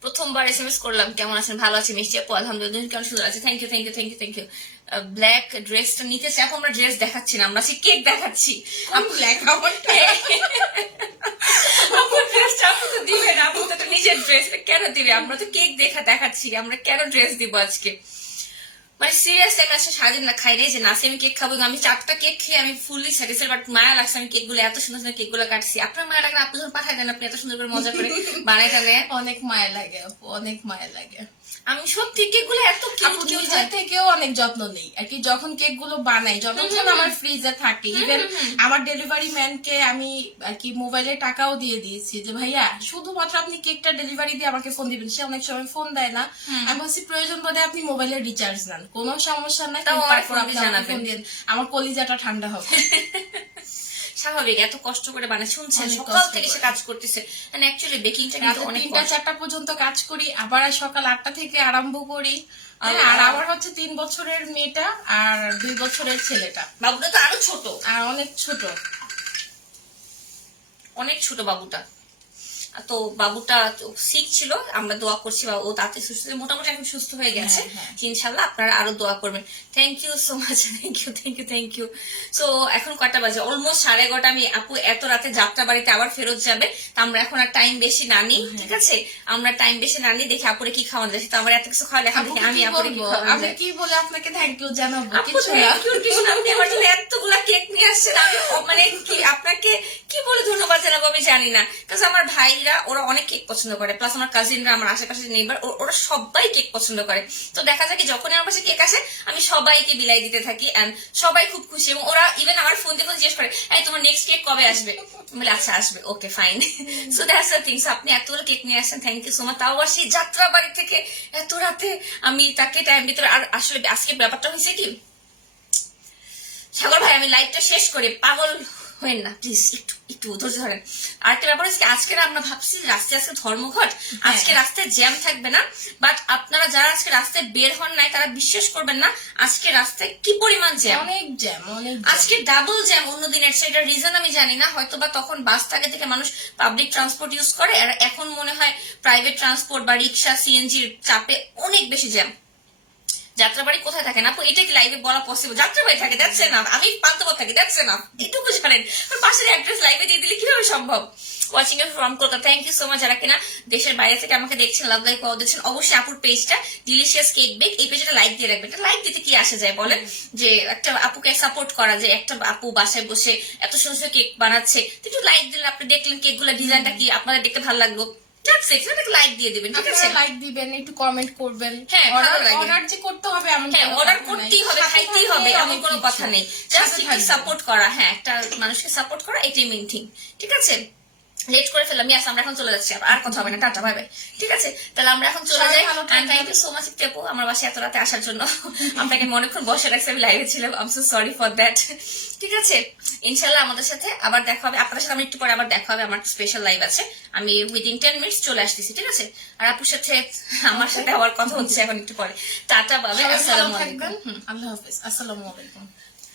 প্রথমবার SMS করলাম, কেমন আছেন? ভালো আছি মিষ্টি আপু, আলহামদুলিল্লাহ। কেমন সুন্দর আছে, thank you thank you thank you thank you. Black ড্রেসটা নিতে চাই আপু, আমরা ড্রেস দেখাচ্ছি না, আমরা কেক দেখাচ্ছি। ব্ল্যাক আপু ড্রেসটা আপু তো দিবে না, আপু তো নিজের ড্রেসটা কেন দিবে? আমরা তো কেক দেখাচ্ছি, আমরা কেন ড্রেস দিব আজকে? মানে সিরিয়াসলি আমি আজকে সারাদিন না খাই রে, যে নাসি আমি কেক খাবো, আমি 4টা কেক খেয়ে আমি ফুললি স্যাটিসফাইড, বাট মায়া লাগছে আমি কেক গুলো এত সুন্দর সুন্দর কেক গুলো কাটছি। আপনার মায়া লাগে না? আপনি যখন পাঠাই দেন, আপনি এত সুন্দর করে মজা করে বানাই টানে। অনেক মায়া লাগে আপু, অনেক মায়া লাগে। আমি সত্যি কেক গুলো এত আপু নিজের থেকেও অনেক যত্ন নেই আর কি, যখন কেক গুলো বানাই, যতক্ষণ আমার ফ্রিজে থাকে। ইভেন আমার ডেলিভারি ম্যানকে আমি আর কি মোবাইলে টাকাও দিয়ে দিয়েছি যে ভাইয়া শুধুমাত্র আপনি কেকটা ডেলিভারি দিয়ে আমাকে ফোন দিবেন। সে অনেক সময় ফোন দেয় না, আমি বলছি প্রয়োজন বোধে আপনি মোবাইলে রিচার্জ নেন, কোনো সমস্যা নাই, তাও আমার তারপর আপনি ফোন আমাকে ফোন দিন, আমার কলিজাটা ঠান্ডা হবে। স্বাভাবিক, এত কষ্ট করে বানায়, শুনছেন অনেক সকাল কষ্ট থেকে সে করে। কাজ করতেছে। অ্যাকচুয়ালি বেকিংটা কিন্তু রাতে অনেক 3টা-4টা পর্যন্ত কাজ করি, আবার সকাল 8টা থেকে আরম্ভ করি। আল্লাহ। আর আমার হচ্ছে 3 বছরের মেয়েটা আর 2 বছরের ছেলেটা, বাবুটা তো আরো ছোট, আর অনেক ছোট। অনেক ছোট বাবুটা। তো বাবুটা সিক ছিল, আমরা দোয়া করছি ও তাতে সুস্থ, মোটামুটি এখন সুস্থ হয়ে গেছে। হ্যাঁ। ইনশাল্লাহ আপনারা আরো দোয়া করবেন। Thank you so much, thank you thank you thank you. So এখন কটা বাজে? অলমোস্ট 11:30। আমি আপু এত রাতে যাত্রা বাড়িতে আবার ফেরত যাবে, তো আমরা এখন আর টাইম বেশি না নিই, ঠিক আছে? আমরা টাইম বেশি না নিই, দেখি আপুরে কি খাওয়ানো যায়। তো আমার এত কিছু খাওয়ালে এখন দেখি আমি আপুরে কি খাওয়ানো আমি যায়। কি বলে আপনাকে থ্যাংক ইউ জানাবো? আপু কিছু না। thank you, কিছু না। আপনি আমার জন্য এতগুলা কেক নিয়ে আসছেন, আমি মানে কি আপনাকে কি বলে ধন্যবাদ জানাবো আমি জানি না। কারণ আমার ভাইরা ওরা অনেক কেক পছন্দ করে, প্লাস আমার কাজিনরা, আমার আশেপাশে নেইবার, ওরা সবাই কেক পছন্দ করে। তো দেখা যায় কি যখন আমার পাশে কেক আসে আমি সবাইকে বিলাই দিতে থাকি, এন্ড সবাই খুব খুশি। এবং ওরা ইভেন আমার ফোন দিয়ে জিজ্ঞেস করে, এই তোমার নেক্সট কেক কবে আসবে? বলে আচ্ছা আসবে, okay fine. So that's the thing. So আপনি এতগুলো কেক নিয়ে আসছেন, থ্যাংক ইউ সো মাচ। তাও আবার সেই যাত্রা বাড়ি থেকে এত রাতে আমি তাকে টাইম দিতে। আর আসলে আজকে ব্যাপারটা হয়েছে কি, সাগর ভাই আমি লাইভটা শেষ করে পাগল হবেন না প্লিজ, একটু একটু ধৈর্য ধরেন। আর একটা ব্যাপার হচ্ছে আজকে আমরা ভাবছি রাস্তায় আজকে ধর্মঘট, আজকে রাস্তায় জ্যাম থাকবে না, বাট আপনারা যারা আজকে রাস্তায় বের হন নাই তারা বিশ্বাস করবেন না আজকে রাস্তায় কি পরিমাণ জ্যাম। অনেক জ্যাম, অনেক আজকে ডাবল জ্যাম অন্য দিনের চেয়ে। এটার রিজন আমি জানি না, হয়তো বা তখন বাস থাকে থেকে মানুষ পাবলিক ট্রান্সপোর্ট ইউজ করে, আর এখন মনে হয় প্রাইভেট ট্রান্সপোর্ট বা রিক্সা সিএনজির চাপে অনেক বেশি জ্যাম। যাত্রাবাড়ি কোথায় থাকে না আপু? এটা কি লাইভে বলা পসিবল? যাত্রাবাড়ি থাকে, দেখছে না, আমি পান্তপথ থাকি, দেখছে না, এটুকু জানেন। পাশের অ্যাড্রেস লাইভে দিয়ে দিলে কিভাবে সম্ভব? Watching a from Kolkata, thank you so much. যারা কিনা দেশের বাইরে থেকে আমাকে দেখছেন, লাভ লাইক পাওয়া দিচ্ছেন, অবশ্যই আপুর পেজটা ডিলিশিয়াস কেক বেক, এই পেজটা লাইক দিয়ে রাখবেন। লাইক দিতে কি আসে যায় বলেন? যে একটা আপুকে সাপোর্ট করা, যে একটা আপু বাসায় বসে এত সুন্দর সুন্দর কেক বানাচ্ছে, তো একটু লাইক দিলেন, আপনি দেখলেন কেক গুলো ডিজাইনটা কি, আপনাদের দেখতে ভালো লাগলো, লাইক দিয়ে দিবেন, ঠিক আছে? লাইক দিবেন, একটু কমেন্ট করবেন। হ্যাঁ, ভালো লাগে। অর্ডার যে করতে হবে এমন হ্যাঁ, কোনো অর্ডার কথা করতেই নাই। হবে, সাথে খাইতেই হবে, থাকলে এমন অনেক কোনো কিছু। কথা নেই। জাস্ট সাথে একটু থাকবেন। সাপোর্ট করা, হ্যাঁ, একটা মানুষকে সাপোর্ট করা, এটাই মেইন থিং, ঠিক আছে? লেট করে ফেললাম, ইয়াস আমরা এখন চলে যাচ্ছি, আর কথা হবে না, টাটা বাই বাই, ঠিক আছে? তাহলে আমরা এখন চলে সবাই যাই। ভালো থাকবেন। Thank you so much Tepu আমার বাসায় এত রাতে আসার জন্য। আপনাকে অনেকক্ষণ বসে রাখছি, আমি লাইভে ছিলাম, I am so sorry for that, ঠিক আছে? ইনশাল্লাহ আমাদের সাথে আবার দেখা হবে, আপনাদের সাথে আমি একটু পরে আবার দেখা হবে, আমার স্পেশাল লাইভ আছে, আমি উইদিন 10 মিনিটস চলে আসতেছি, ঠিক আছে? আর আপুর সাথে আমার সাথে আবার কথা হচ্ছে এখন একটু পরে। টাটা বাবে, সবাই ভালো আসসালামু থাকবেন। আলাইকুম। আল্লাহ হাফেজ, আসসালামু আলাইকুম।